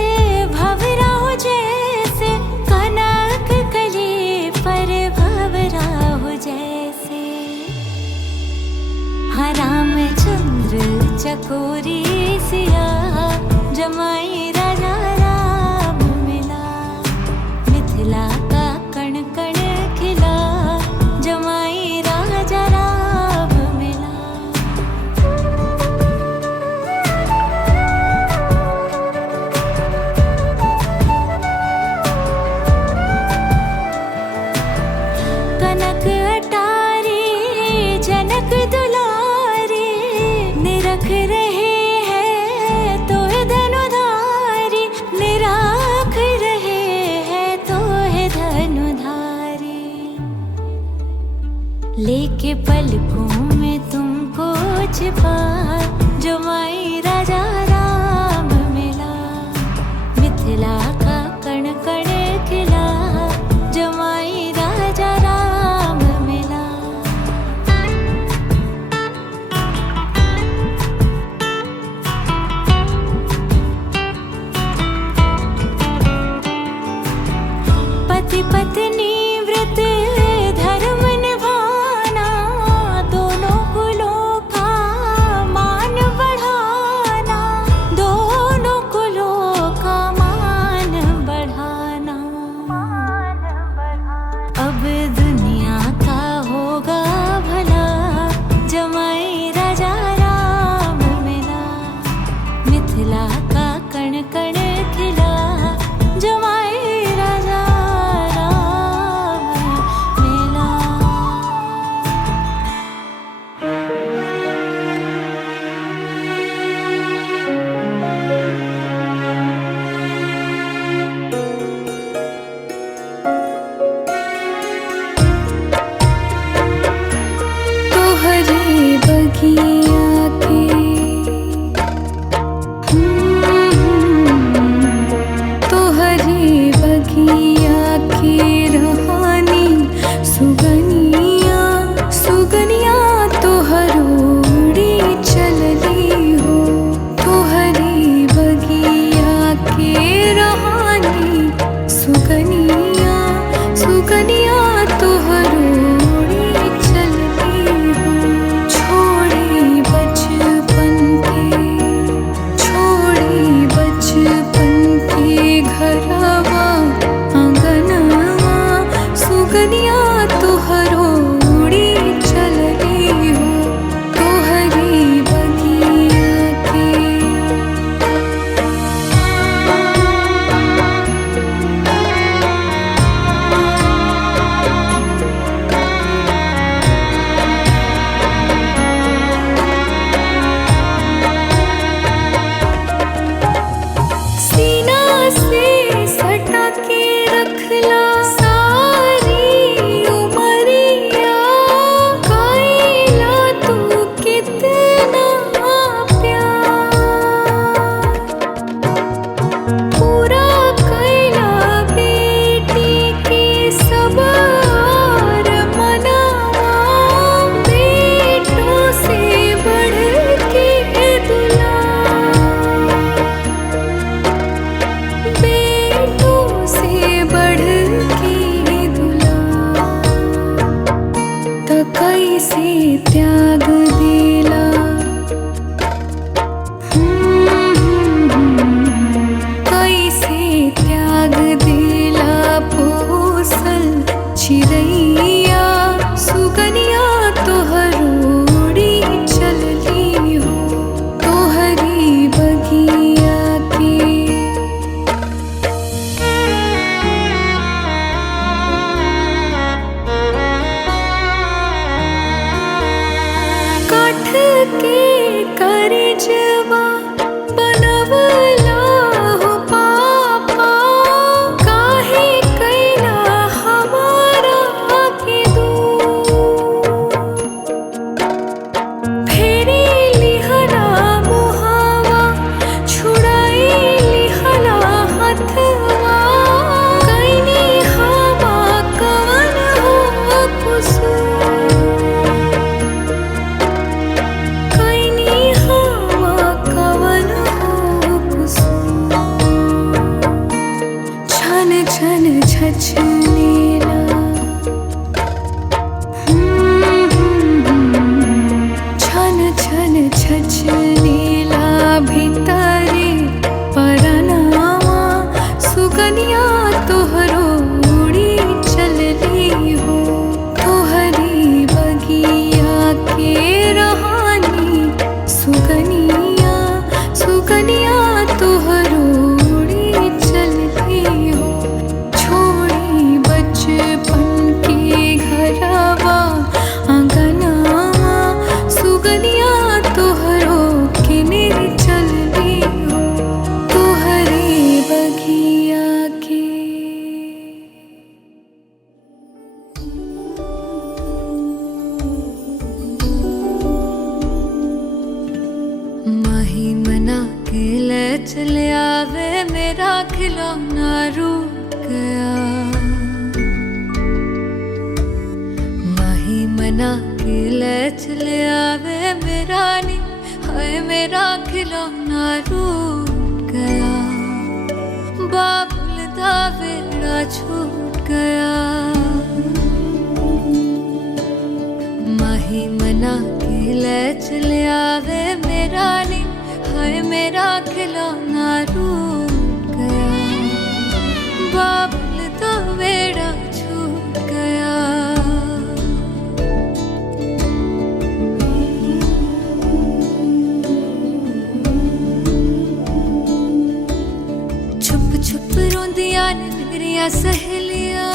भंवरा हो जैसे, कनक कली पर भंवरा हो जैसे। हाँ रामचंद्र चकोरी सिया जमाई राजा राम मिला, मिथिला का कण कण खिला जमाई राजा राम मिला। कनक अटारी जनक दुलारी, निरख रहे हैं तो धनुधारी, निराख रहे हैं तो धनुधारी। लेके पलकों में तुमको छिपा जमाई राजा राम मिला, मिथिला का कण कण खिला जमाई राजा राम मिला। पति पत्नी व्रत धर्म निभाना, दोनों कुलों का मान बढ़ाना, दोनों कुलों का मान बढ़ाना। अब दुनिया का होगा भला जमाई राजा राम मिला, मिथिला का कण कण खिला जमाई राजा राम मिला। तोहरे बगिया के तोहरे बगिया के रहानी सुगनिया, सुगनिया तोहरोड़ी चलली हो। तोहरे बगिया के रहानी सुगनिया, सुगनिया तोहरोड़ी चलली हो। छोड़ी बचपन के, छोड़ी बचपन के घरवा आंगनवा, सुगनिया तोहरोड़ी चलली हो। तोहरी बगिया के सीना से सटा के रखला सारी उमरिया, कैला तू कितना प्यार, पूरा कैला बेटी के सब आर मनावा, बेटों से बढ़ के दुलार, बेटों से बढ़ के दुलार। त कैसे त्याग दिला, कैसे त्याग दिला पोसल चिड़ैया, सुगनिया तोहरोड़ी चलली हो। तोहरी बगिया के काठ के करिजवा बनवला हो पापा, काहे कैला हमारा के दूर। फेरी लिहला मुहावा, छुड़ाई लिहला हथवा, कैनी हवा कवन हो कुसुर। चले आवे मेरा खिलौना रूठ गया। माही मना के ले चले आवे मेरा नी, हाय मेरा खिलौना रूठ गया। बाबुल दा वेड़ा छूट गया। माही मना के ले चले आवे मेरा नी, हाय मेरा खिलौना रूठ गया। बाबुल दा वेड़ा छूट गया। छुप छुप रोंदियां ने मेरियां सहेलियां,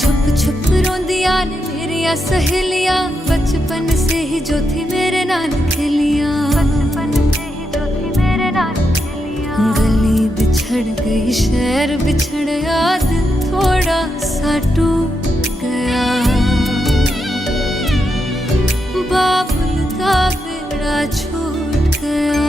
छुप छुप रोंदियां ने मेरियां सहेलियां। बचपन से ही जो थी मेरे नाल खेलियां, गली बिछड़ गई शहर बिछड़ गया, दिल थोड़ा सा टूट गया। बाबुल दा वेड़ा छूट गया।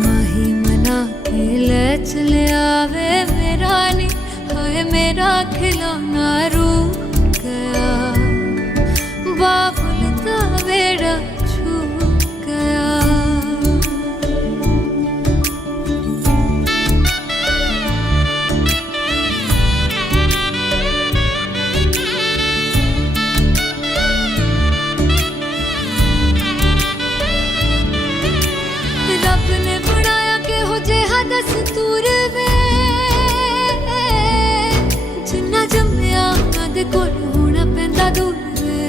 माही मना के ले चले आवे मेरा नी, हाय मेरा खिलौना रूठ गया। बाबुल दा वेड़ा छूट गया। रब ने बनाया के हो जेहा दस्तूर वे, जिन्ना जम्मिया उन्हां दे कोल होना पैंदा दूर वे।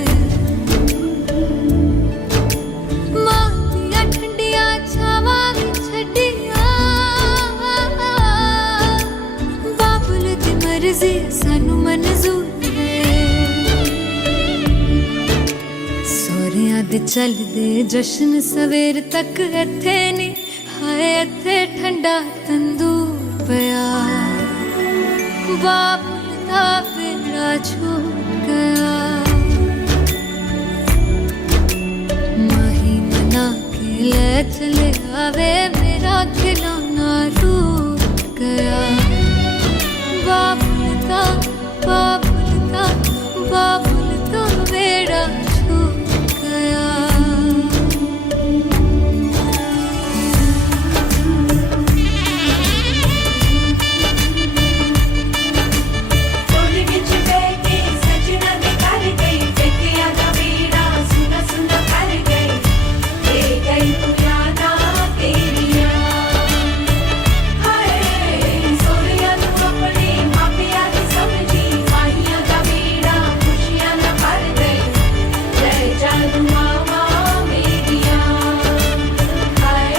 मां दियां ठंडियां छावां भी छड्डियां, बाबुल दी मर्जी सानू मंजूर वे। सोहरियां दे चलदे जश्न सवेर तक इत्थे नी, हाय इत्थे ठंडा तंदूर पिया। बाबुल दा वेड़ा छूट गया। माही मना के ले चले आवे मेरा खिलौना रूठ गया। बाबुल दा वेड़ा छूट गया। डोली विच बैठे सजना दे घर गई, बेटियां दा वीड़ा सुना सुना कर गई। ले गई तू यादां तेरियां, हाय सोहरिया तू अपने मापिया दी समझी। माहियां दा वीड़ा खुशियां ना भर गई। ले जा तू मावा मेरियां, हाय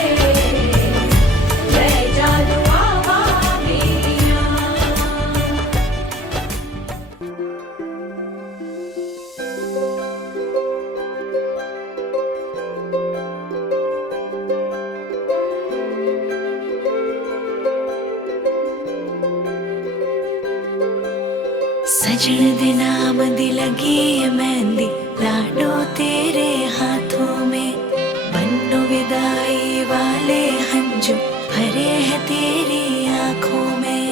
ले जा तू मावा मेरियां। सजन दे नाम दी लगी है मेहंदी, लाडो तेरे हाथों में। बन्नो विदाई वाले हंजू भरे हैं तेरी आंखों में।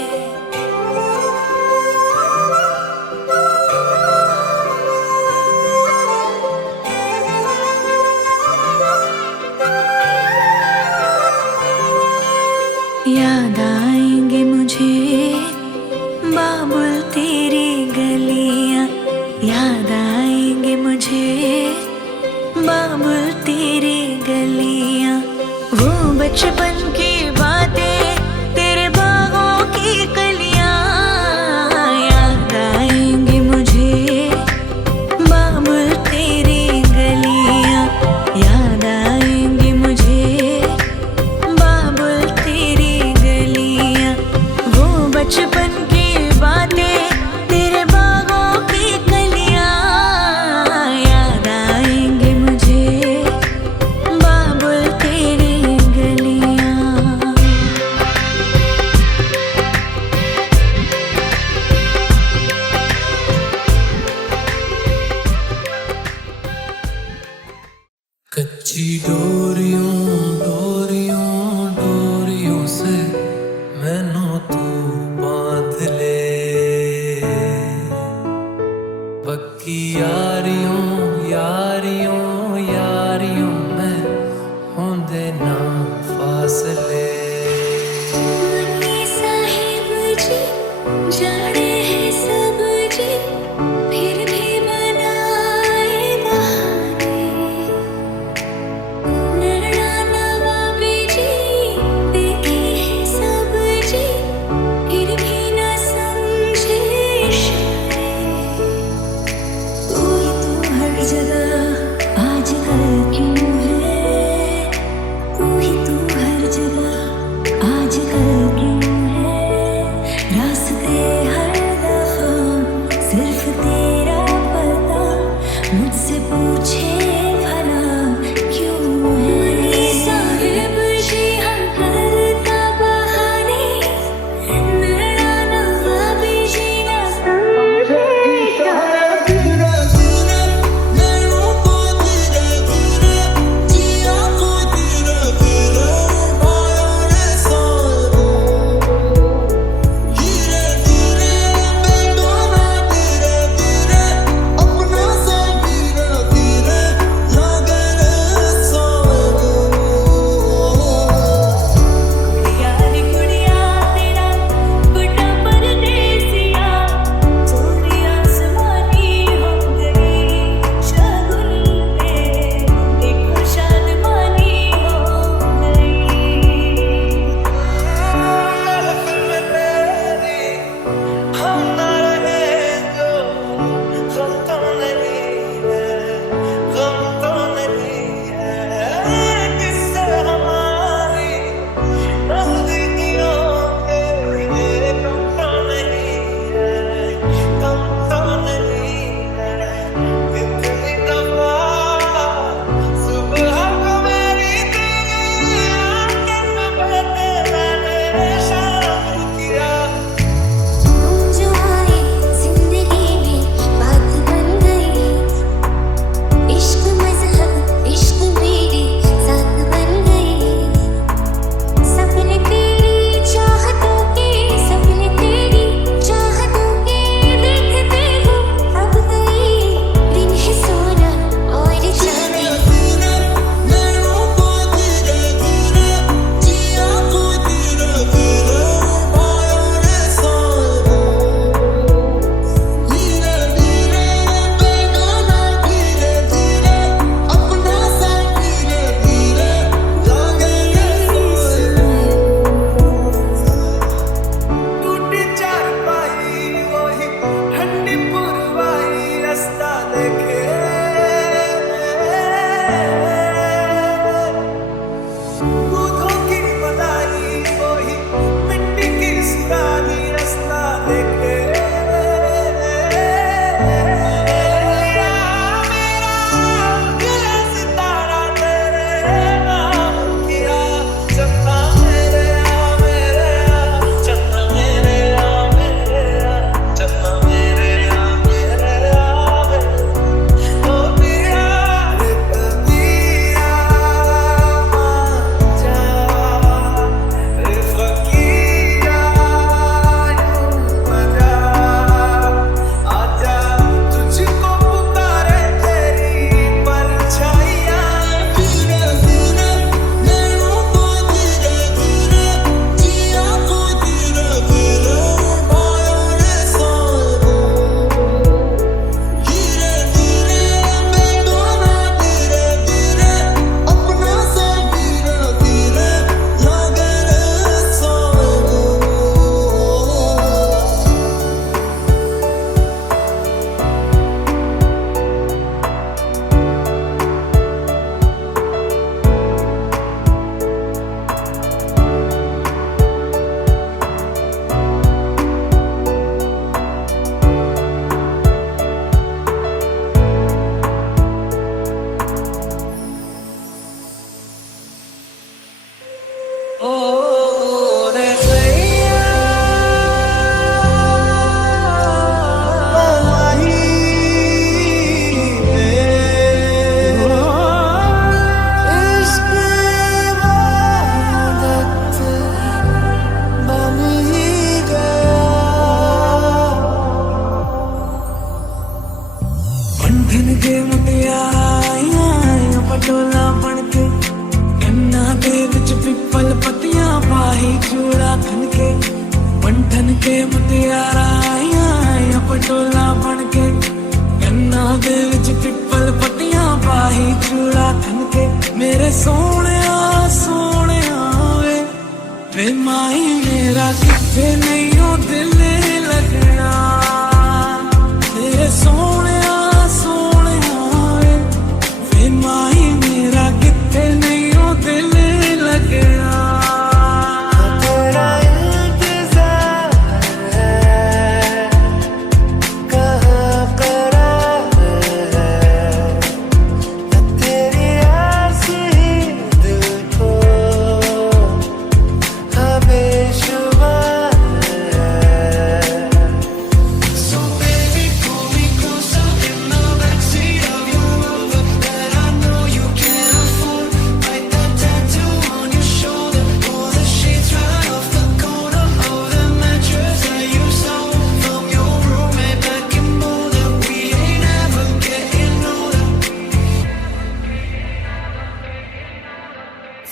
याद आएंगे मुझे बाबुल तेरी गलियां, याद आएंगे मुझे बाबुल जाने हैं सब जी फिर भी बनाए बहाने नैना नवाबी जी देखे हैं सब जी फिर भी न समझे इशारे कोई तो हर जगह आजकल क्यों है कोई तो हर जगह आजकल क्यों है रास्ते हर मुटियारा आइया पटोला बन के कन्ना दे विच पिपल पट्टियां पाही चूड़ा खन के मेरे सोने सोने वे माही मेरा किथे नहीं हो दिल लगना तेरे सोने सोने वे माही मेरा किथे नहीं हो दिल लगना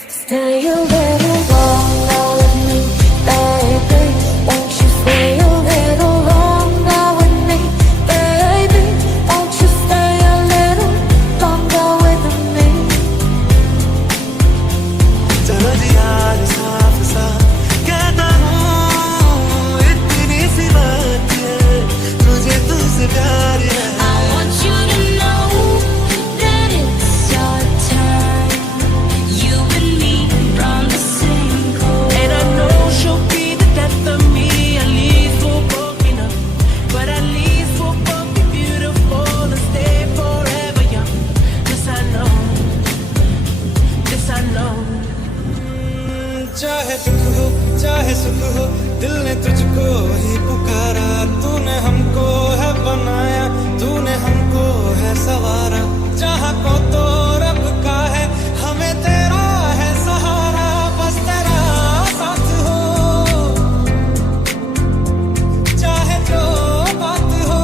Stay a little longer with me, baby. Won't you stay a little longer with me, baby? Won't you stay a little longer with me? चलो जी आज साफ साफ कहता हूँ इतनी सी बात है मुझे तुझसे प्यार है I want you to know that it's your turn. You and me from the same coast. And I know she'll be the death of me. At least we're broken up, but at least we'll both be beautiful and stay forever young. This I know, this I know. चाहे दुख हो चाहे सुख हो दिल ने तुझको ही पुकारा तूने हमको है बनाया तूने हमको है सवारा जहाँ को तो रब का है हमें तेरा है सहारा बस तेरा साथ हो चाहे जो बात हो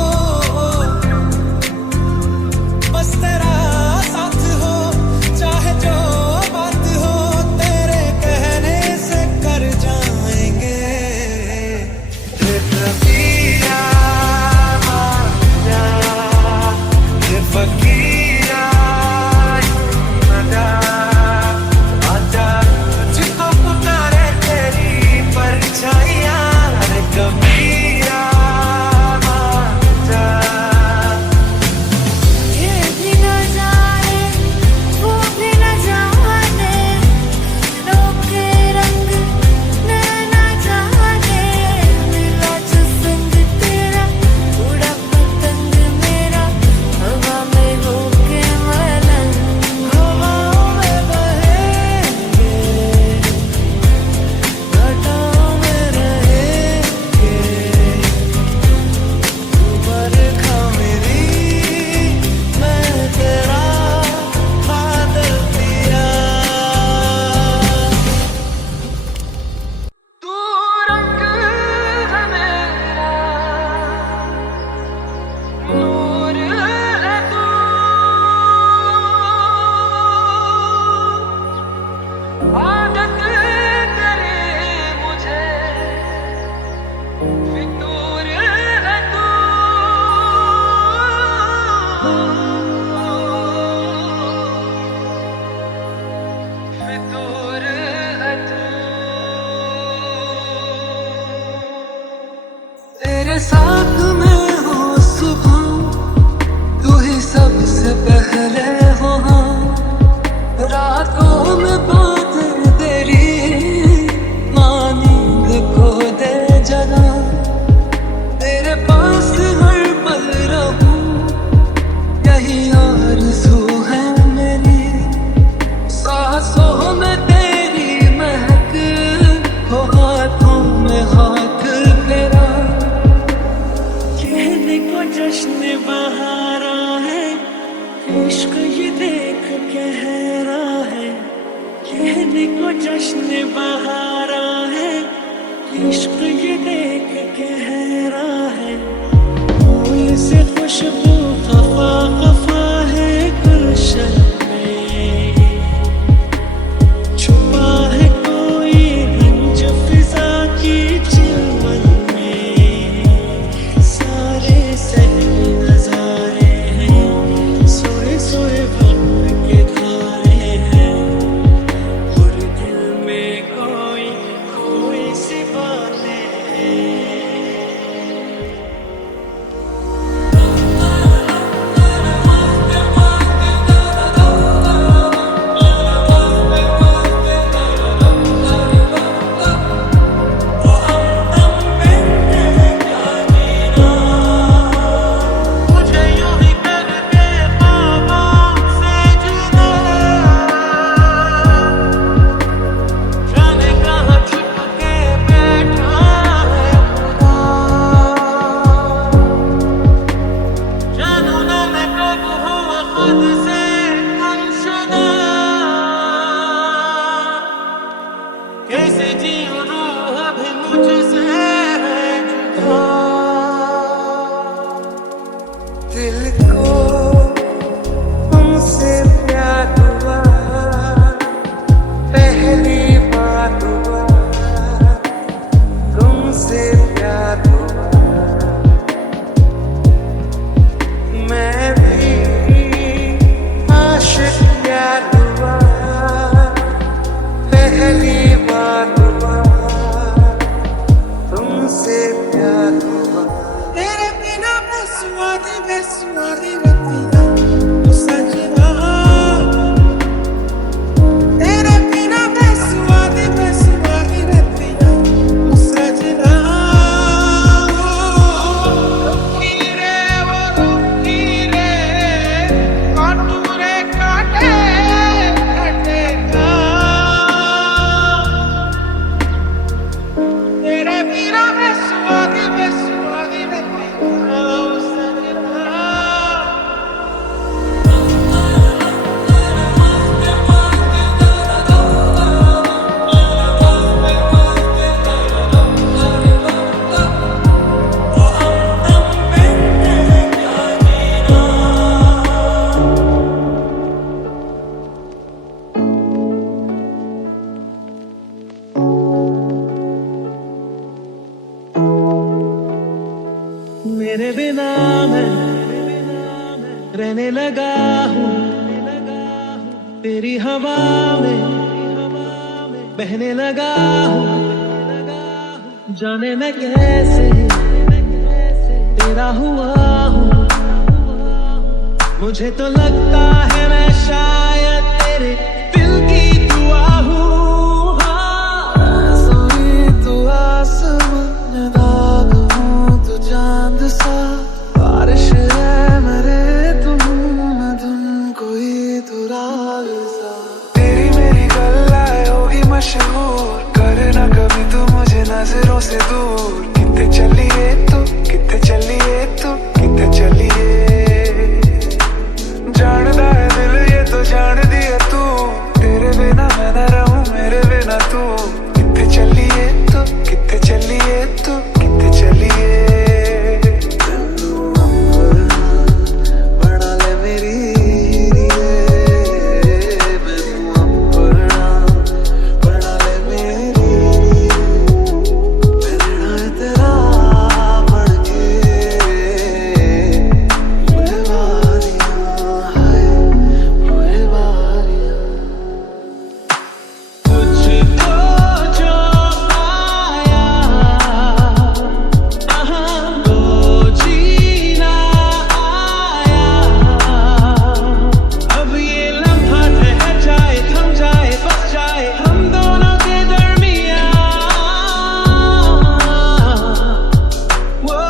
बस तेरा साथ हो चाहे जो बात हो तेरे कहने से कर जाएंगे फकीरा फकीरा आजा तुझको पुकारे तेरी परछाइयां रे कबीरा ये भी न जाने वो भी न जाने रोके रंग नैना जाने मिला जो संग तेरा उड़ा पतंग मेरा हवा में होके मलंग हवाओं में बहेंगे घाटों में रहेंगे तू बरखा मेरी मैं तेरा बादल पिया तू रंग है मेरा नूर है तू आदत तेरी मुझे फितूर है तू फितूर है तू तेरे साथ में हो सुबह तू ही सबसे पहले हो रातों में बात तेरी नींद को दे जगा तेरे पास हर पल रहूं यही आरज़ू है मेरी सांसों में तेरी महक हो हाथों में हाथ फेरा प्यार हुआ। तेरे बिना बेसुआदी रतियां ओ सजना, तेरे बिना बेसुआदी रतियां ओ सजना। रुखी रे काटू रे काटे कटेगा, तेरे बिना बेसुआदी रतियां ओ सजना। मेरे बिना मैं रहने लगा हूँ, तेरी हवा में बहने लगा हूँ। जाने मैं कैसे तेरा हुआ हूँ, मुझे तो लगता है मैं शायद तेरे दिल की दुआ हूँ। हाँ, सोई तू आसमान दाग हूँ, तू चांद सा बारिश है मेरे तुम कोई तू राग सा। तेरी मेरी गल्लाएं होगी मशहूर, करना कभी तू मुझे नजरों से दूर। कितने चलिए तू, कितने चलिए तू, कितने चलिए। जानदा है दिल ये तो जान दिया तू, तेरे बिना मैं न रहूं मेरे बिना तू। कितने चलिए तू, कितने चलिए तू, कितने चलिए। बना ले मेरी बना ले मेरी, मैं तेरा बन के मुझे बारियां है, मुझे बारियां। तुझको जो पाया तो जीना आया। अब ये लम्हा ठहर जाए, थम जाए, बस जाए हम दोनों के दरमियां। वो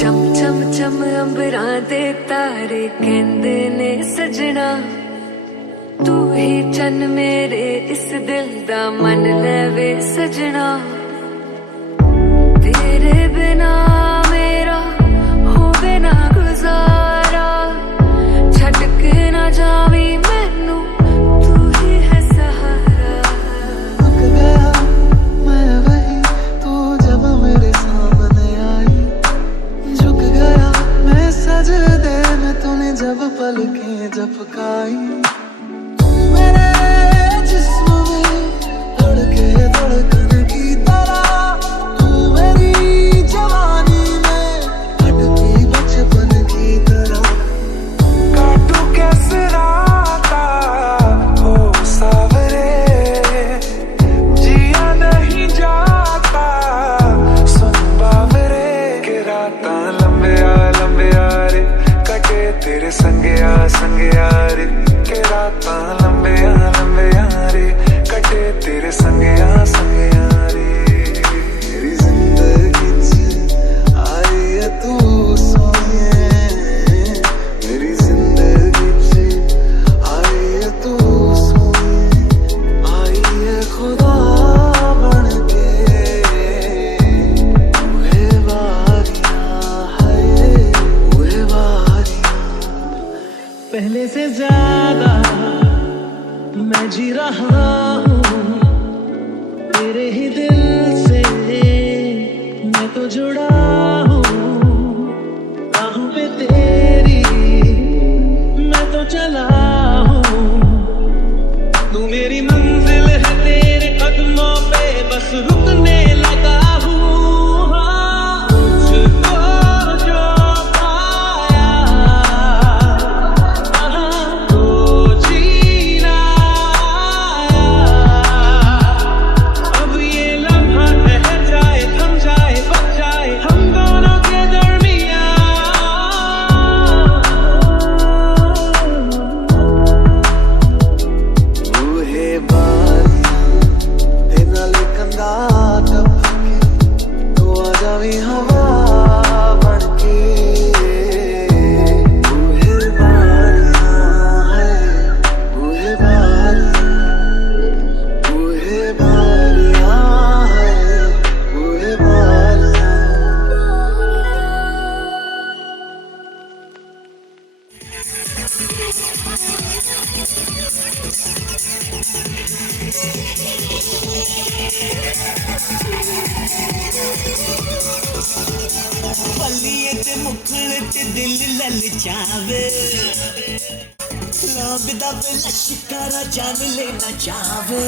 चम चम चम अंबरां दे तारे कहंदे ने सजना, तू ही चन मेरे इस दिल दा मन लेवे सजना। तेरे बिना मेरा होवे ना गुजारा, छड़ के ना जावी मैनू, तू ही है सहारा। रुक गया मैं वही तू जब मेरे सामने आई, झुक गया मैं सजदे में तूने जब पलकें झपकाई। तू मेरे जिस्म में धड़के धड़कन की तरह, तू मेरी जवानी में अटकी बचपन की तरह। काटू कैसे राता हो सावरे, जिया नहीं जाता सुन बावरे। के रातां लंबिया रे कटे तेरे संगिया रे। के रातां लंबिया रे कटे तेरे संगिया रे। मेरी जिंदगी च आई है तू सोनिए, मेरी जिंदगी च आई है तू सोनिए। आई है खुदा बन के मुझे बारियां है, मुझे बारियां। पहले से ज्यादा मैं जी रहा हूँ तेरे ही दिल से, मैं तो जुड़ा हूँ राहों पे तेरी, मैं तो चला हूँ। तू मेरी मंजिल है तेरे कदमों पे बस रुकने लगा हूँ। हाँ, तुझको जो पाया तो जीना ते मुखड़े ते दिल ललचावे लगदा वे लश्करा जान लेना चावे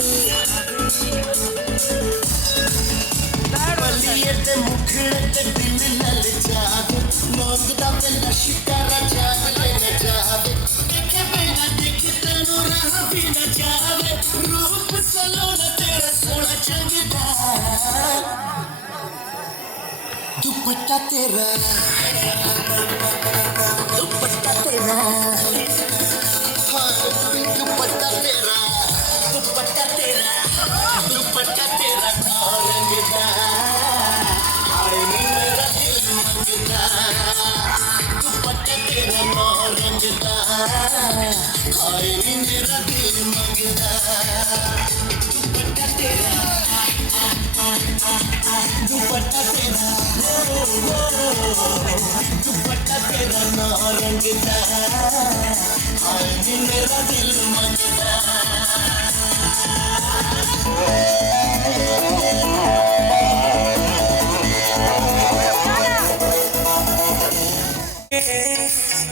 बलिए ते मुखड़े ते दिल ललचावे लगदा वे लश्करा जान लेना चावे देखे बिना देखे तेनू रहा भी न जावे रूप सलोना तेरा सोना चंगदा दुपट्टा तेरा दुपट्टा तेरा दुपट्टा तेरा दुपट्टा तेरा दुपट्टा तेरा रंगदा हाय मेरा दिल मंगदा दुपट्टा तेरा रंगदा हाय मेरा दिल मंगदा दुपट्टा तेरा दुपट्टा तेरा दुपट्टा तेरा रंगदा हाय मेरा दिल मंगदा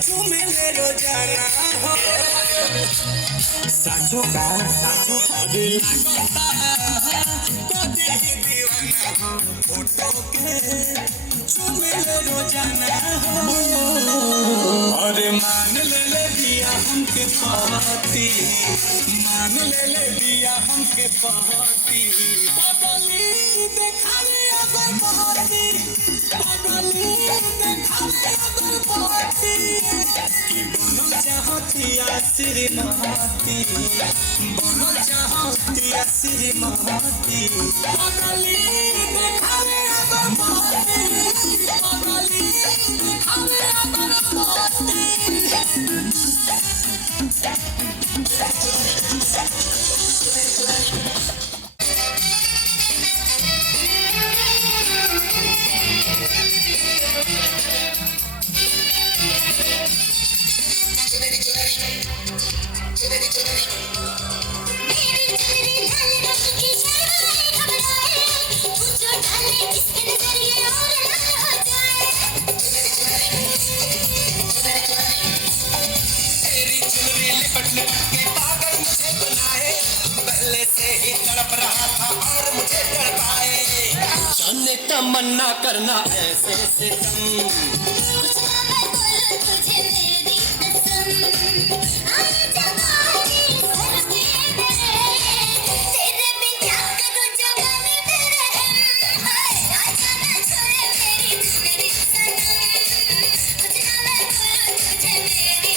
तू मिले रोजाना हो साचो का दिल लगता है तो दिल की दीवाना हो फोटो के तू मिले रोजाना हो अरे मान ले दिया हमके पहती मान ले दिया हमके पहती पगली देखा ले अगर पहती पगली देखा ले अगर पहती कि बनो चाहती आसिरी महती बनो चाहती आसिरी महती पगली देखा ले अगर पहती पगली देखा ले अगर पहती तमन्ना करना ऐसे से तुझे मेरी कसम आई जवानी सरके तेरे बिन क्या करूं जवानी तेरे हाय आजा ना छोड़े मेरी सनम तुझे मैं बोलूं तुझे मेरी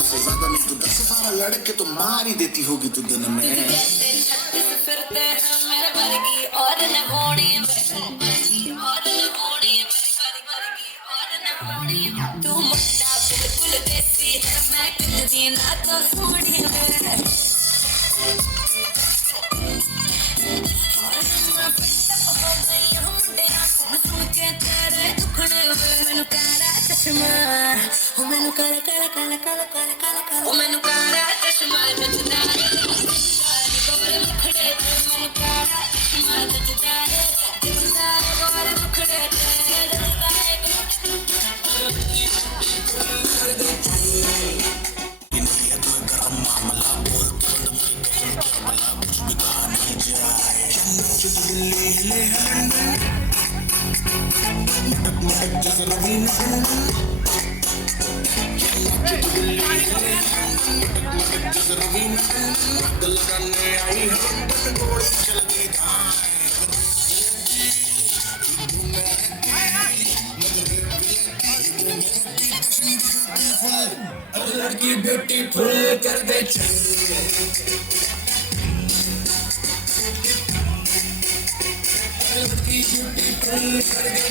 से ज्यादा नहीं तो 10-12 लड़के तो मार ही देती होगी तू दिन में। फिरते हैं मेरे वर्गी और न होनी तू मुद्दा बिल्कुल देसी है मैं कुछ दिन तो थोड़ी मैनू काला चश्मा मैनू काला काला काला काला काला काला काला मैनू काला चश्मा नचदा गोरे मुखड़े मैनू काला चश्मा नचदा गोरे मुखड़े लड़की ब्यूटीफुल कर दे लड़की ब्यूटीफुल कर दे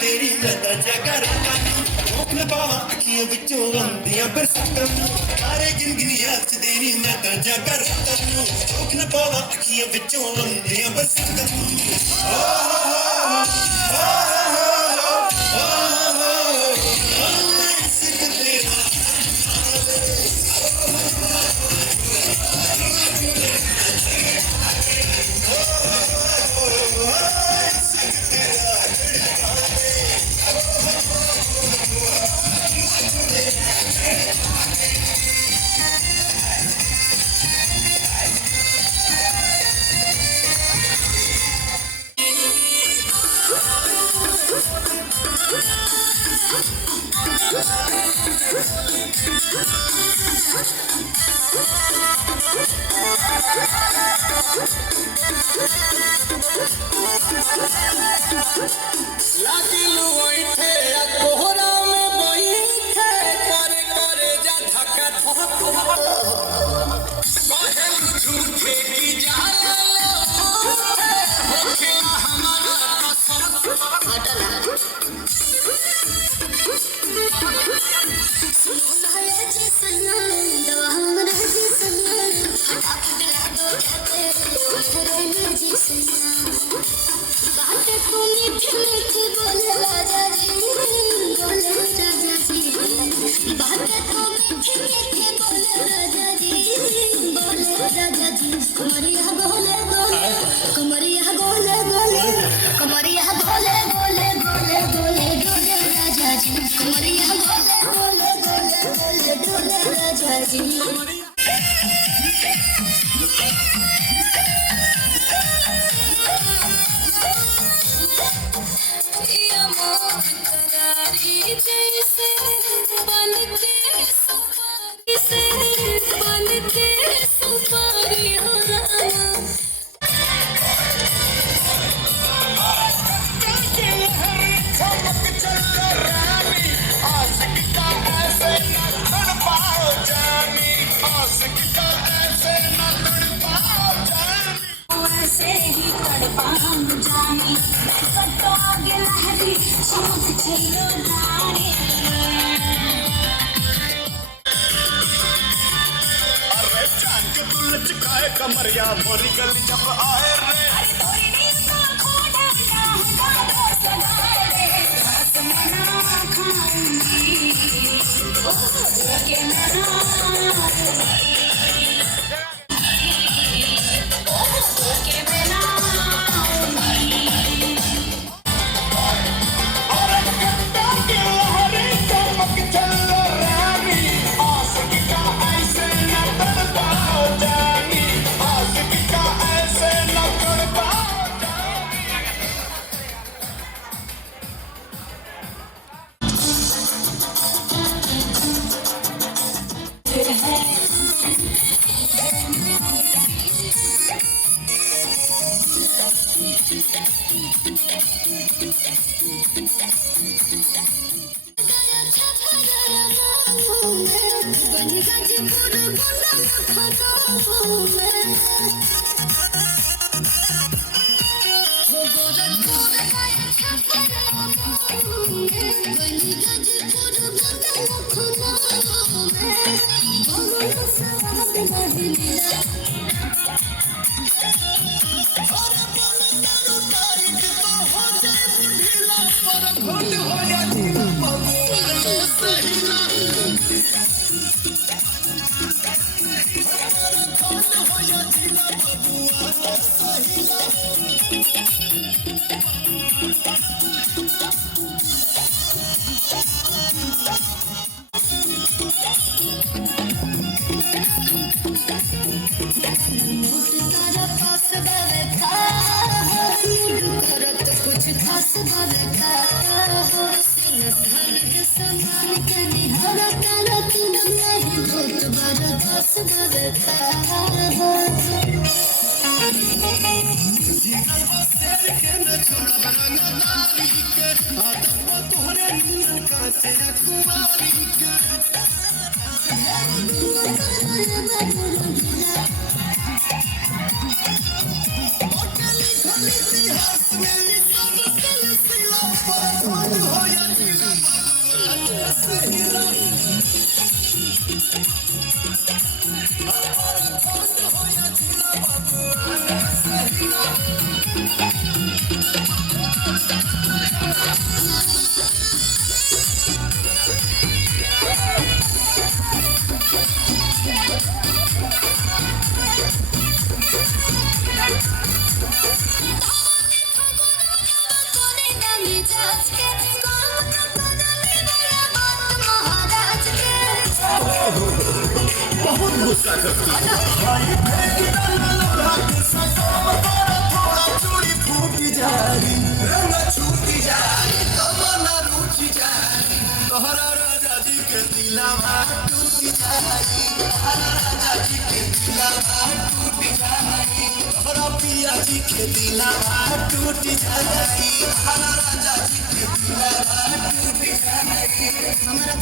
तेरी लता जगर ओखन पावा अखियां विचों आंदियां बरसातां सारे जिंदगियां च तेरी लता जगर ओखन पावा अखियां विचों आंदियां बरसातां कमरिया मोरी गली जब आए रे ऐसे न नहीं लीला कुछ खास बरका समान कने हरा काला तुम नहीं बहुत बड़ा खास बरका बहुत गुस्सा करती चोरी फूटी जारी छूटी जारी तमन्ना रूठी जारी तोहरा राजा जी के दिलावा टूटी जारी तोहरा राजा जी के दिलावा टूटी जारी तोहरा पिया जी के दिलावा टूटी जारी तोहरा राजा जी के दिलावा टूटी जारी हमारा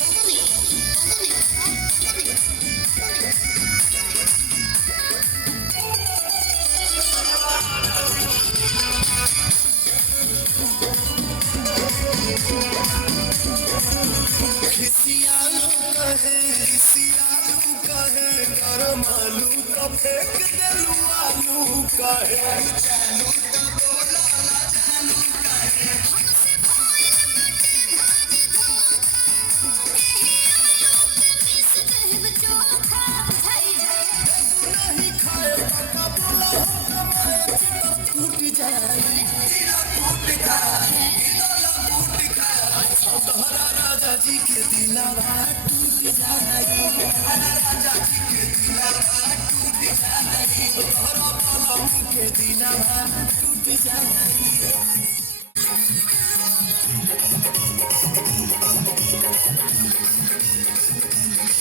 खिसियालू कहे गरम आलू का फेंक देलू आलू कहे चालू तो बोला ना चालू कहे हमसे भइल बटे भाजी धोखा एही आलू पे मिस देब चोखा भाई नहीं खाए का बोला हो कमाए चिता टूट जाए चिता टूट जाए तोहरा राजा जी के दिलावा टूट जाए तोहरा राजा जी के दिलावा टूट जाए तोहरा बालों के दिलावा टूट जाए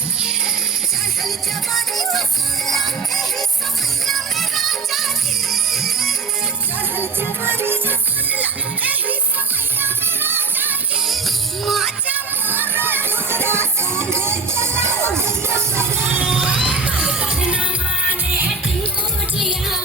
चढ़ल जवानी मसूला एही समैया मेरा जाती चढ़ल जवानी मसूला एही समैया मेरा जाती माचा मारा हमरा संग चला करना माने टिंकू जिया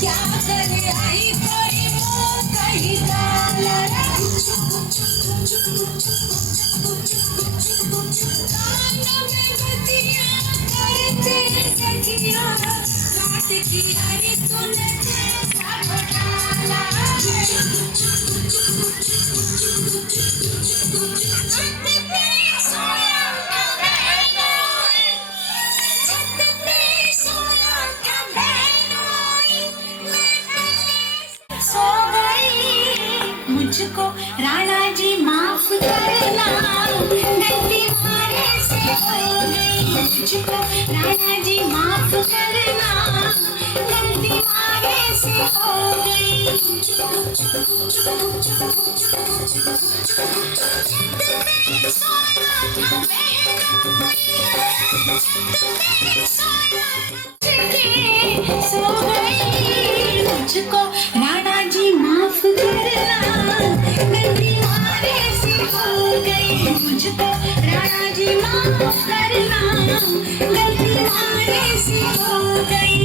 क्या करे आई कोई कहीं डाला में बतिया करते सखिया रात की हरी सुनते सब डाला मुझको राणा जी माफ करना गलती मारे से हो गई मुझको राणा जी माफ करना गलती मारे से हो गई मुझको राणा जी माफ करना गलती मारे से हो गई गलती हमारे से हो गई।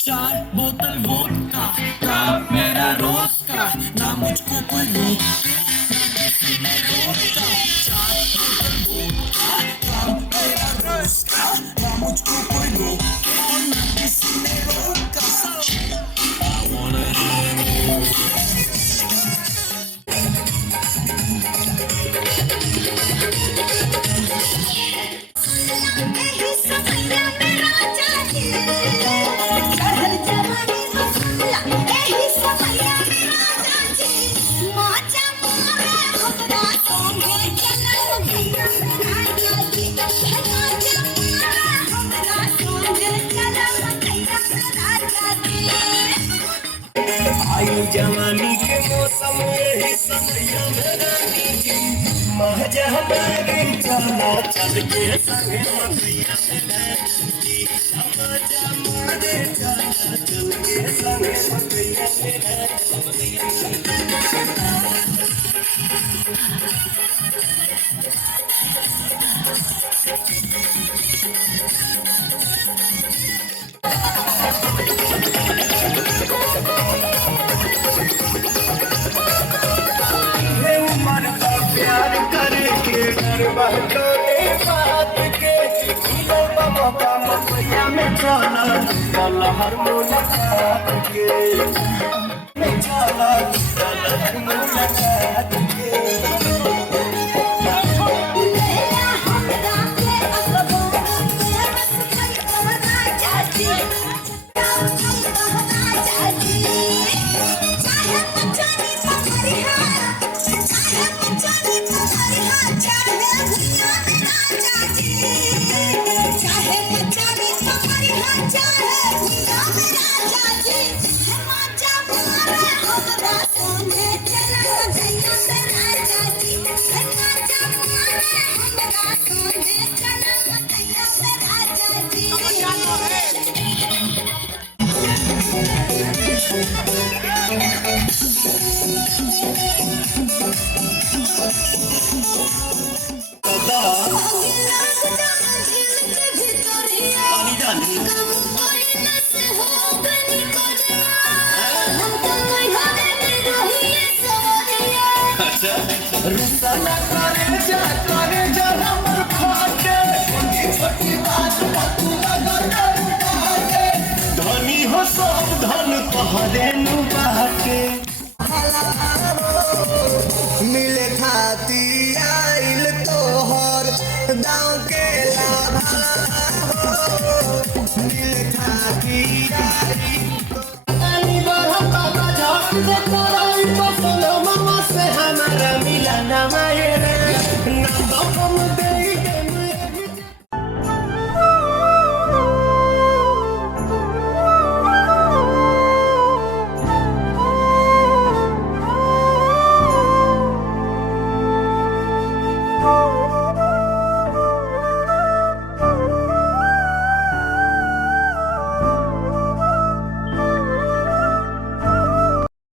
चार बोतल वोडका काम मेरा रोज का ना मुझको कोई रोक चार बोतल वोडका काम मेरा रोज का ना मुझको कोई रोक ना किसी ने रोका I wanna जवानी के मौसम यही समय मेरा नीजी महजा हमारे चला चल के संग मकैया में महजा मारे चला चल के संग मकैया प्यार करके डर बहकाने बात के खिलो बाबा का मकैया में चला चला हर मुलाकात के में चला चला हर मुलाकात के धनी हो सब धन तोहरे नु बाटे मिले खाती आइल तोहर दाँव के लाभा मिले खाती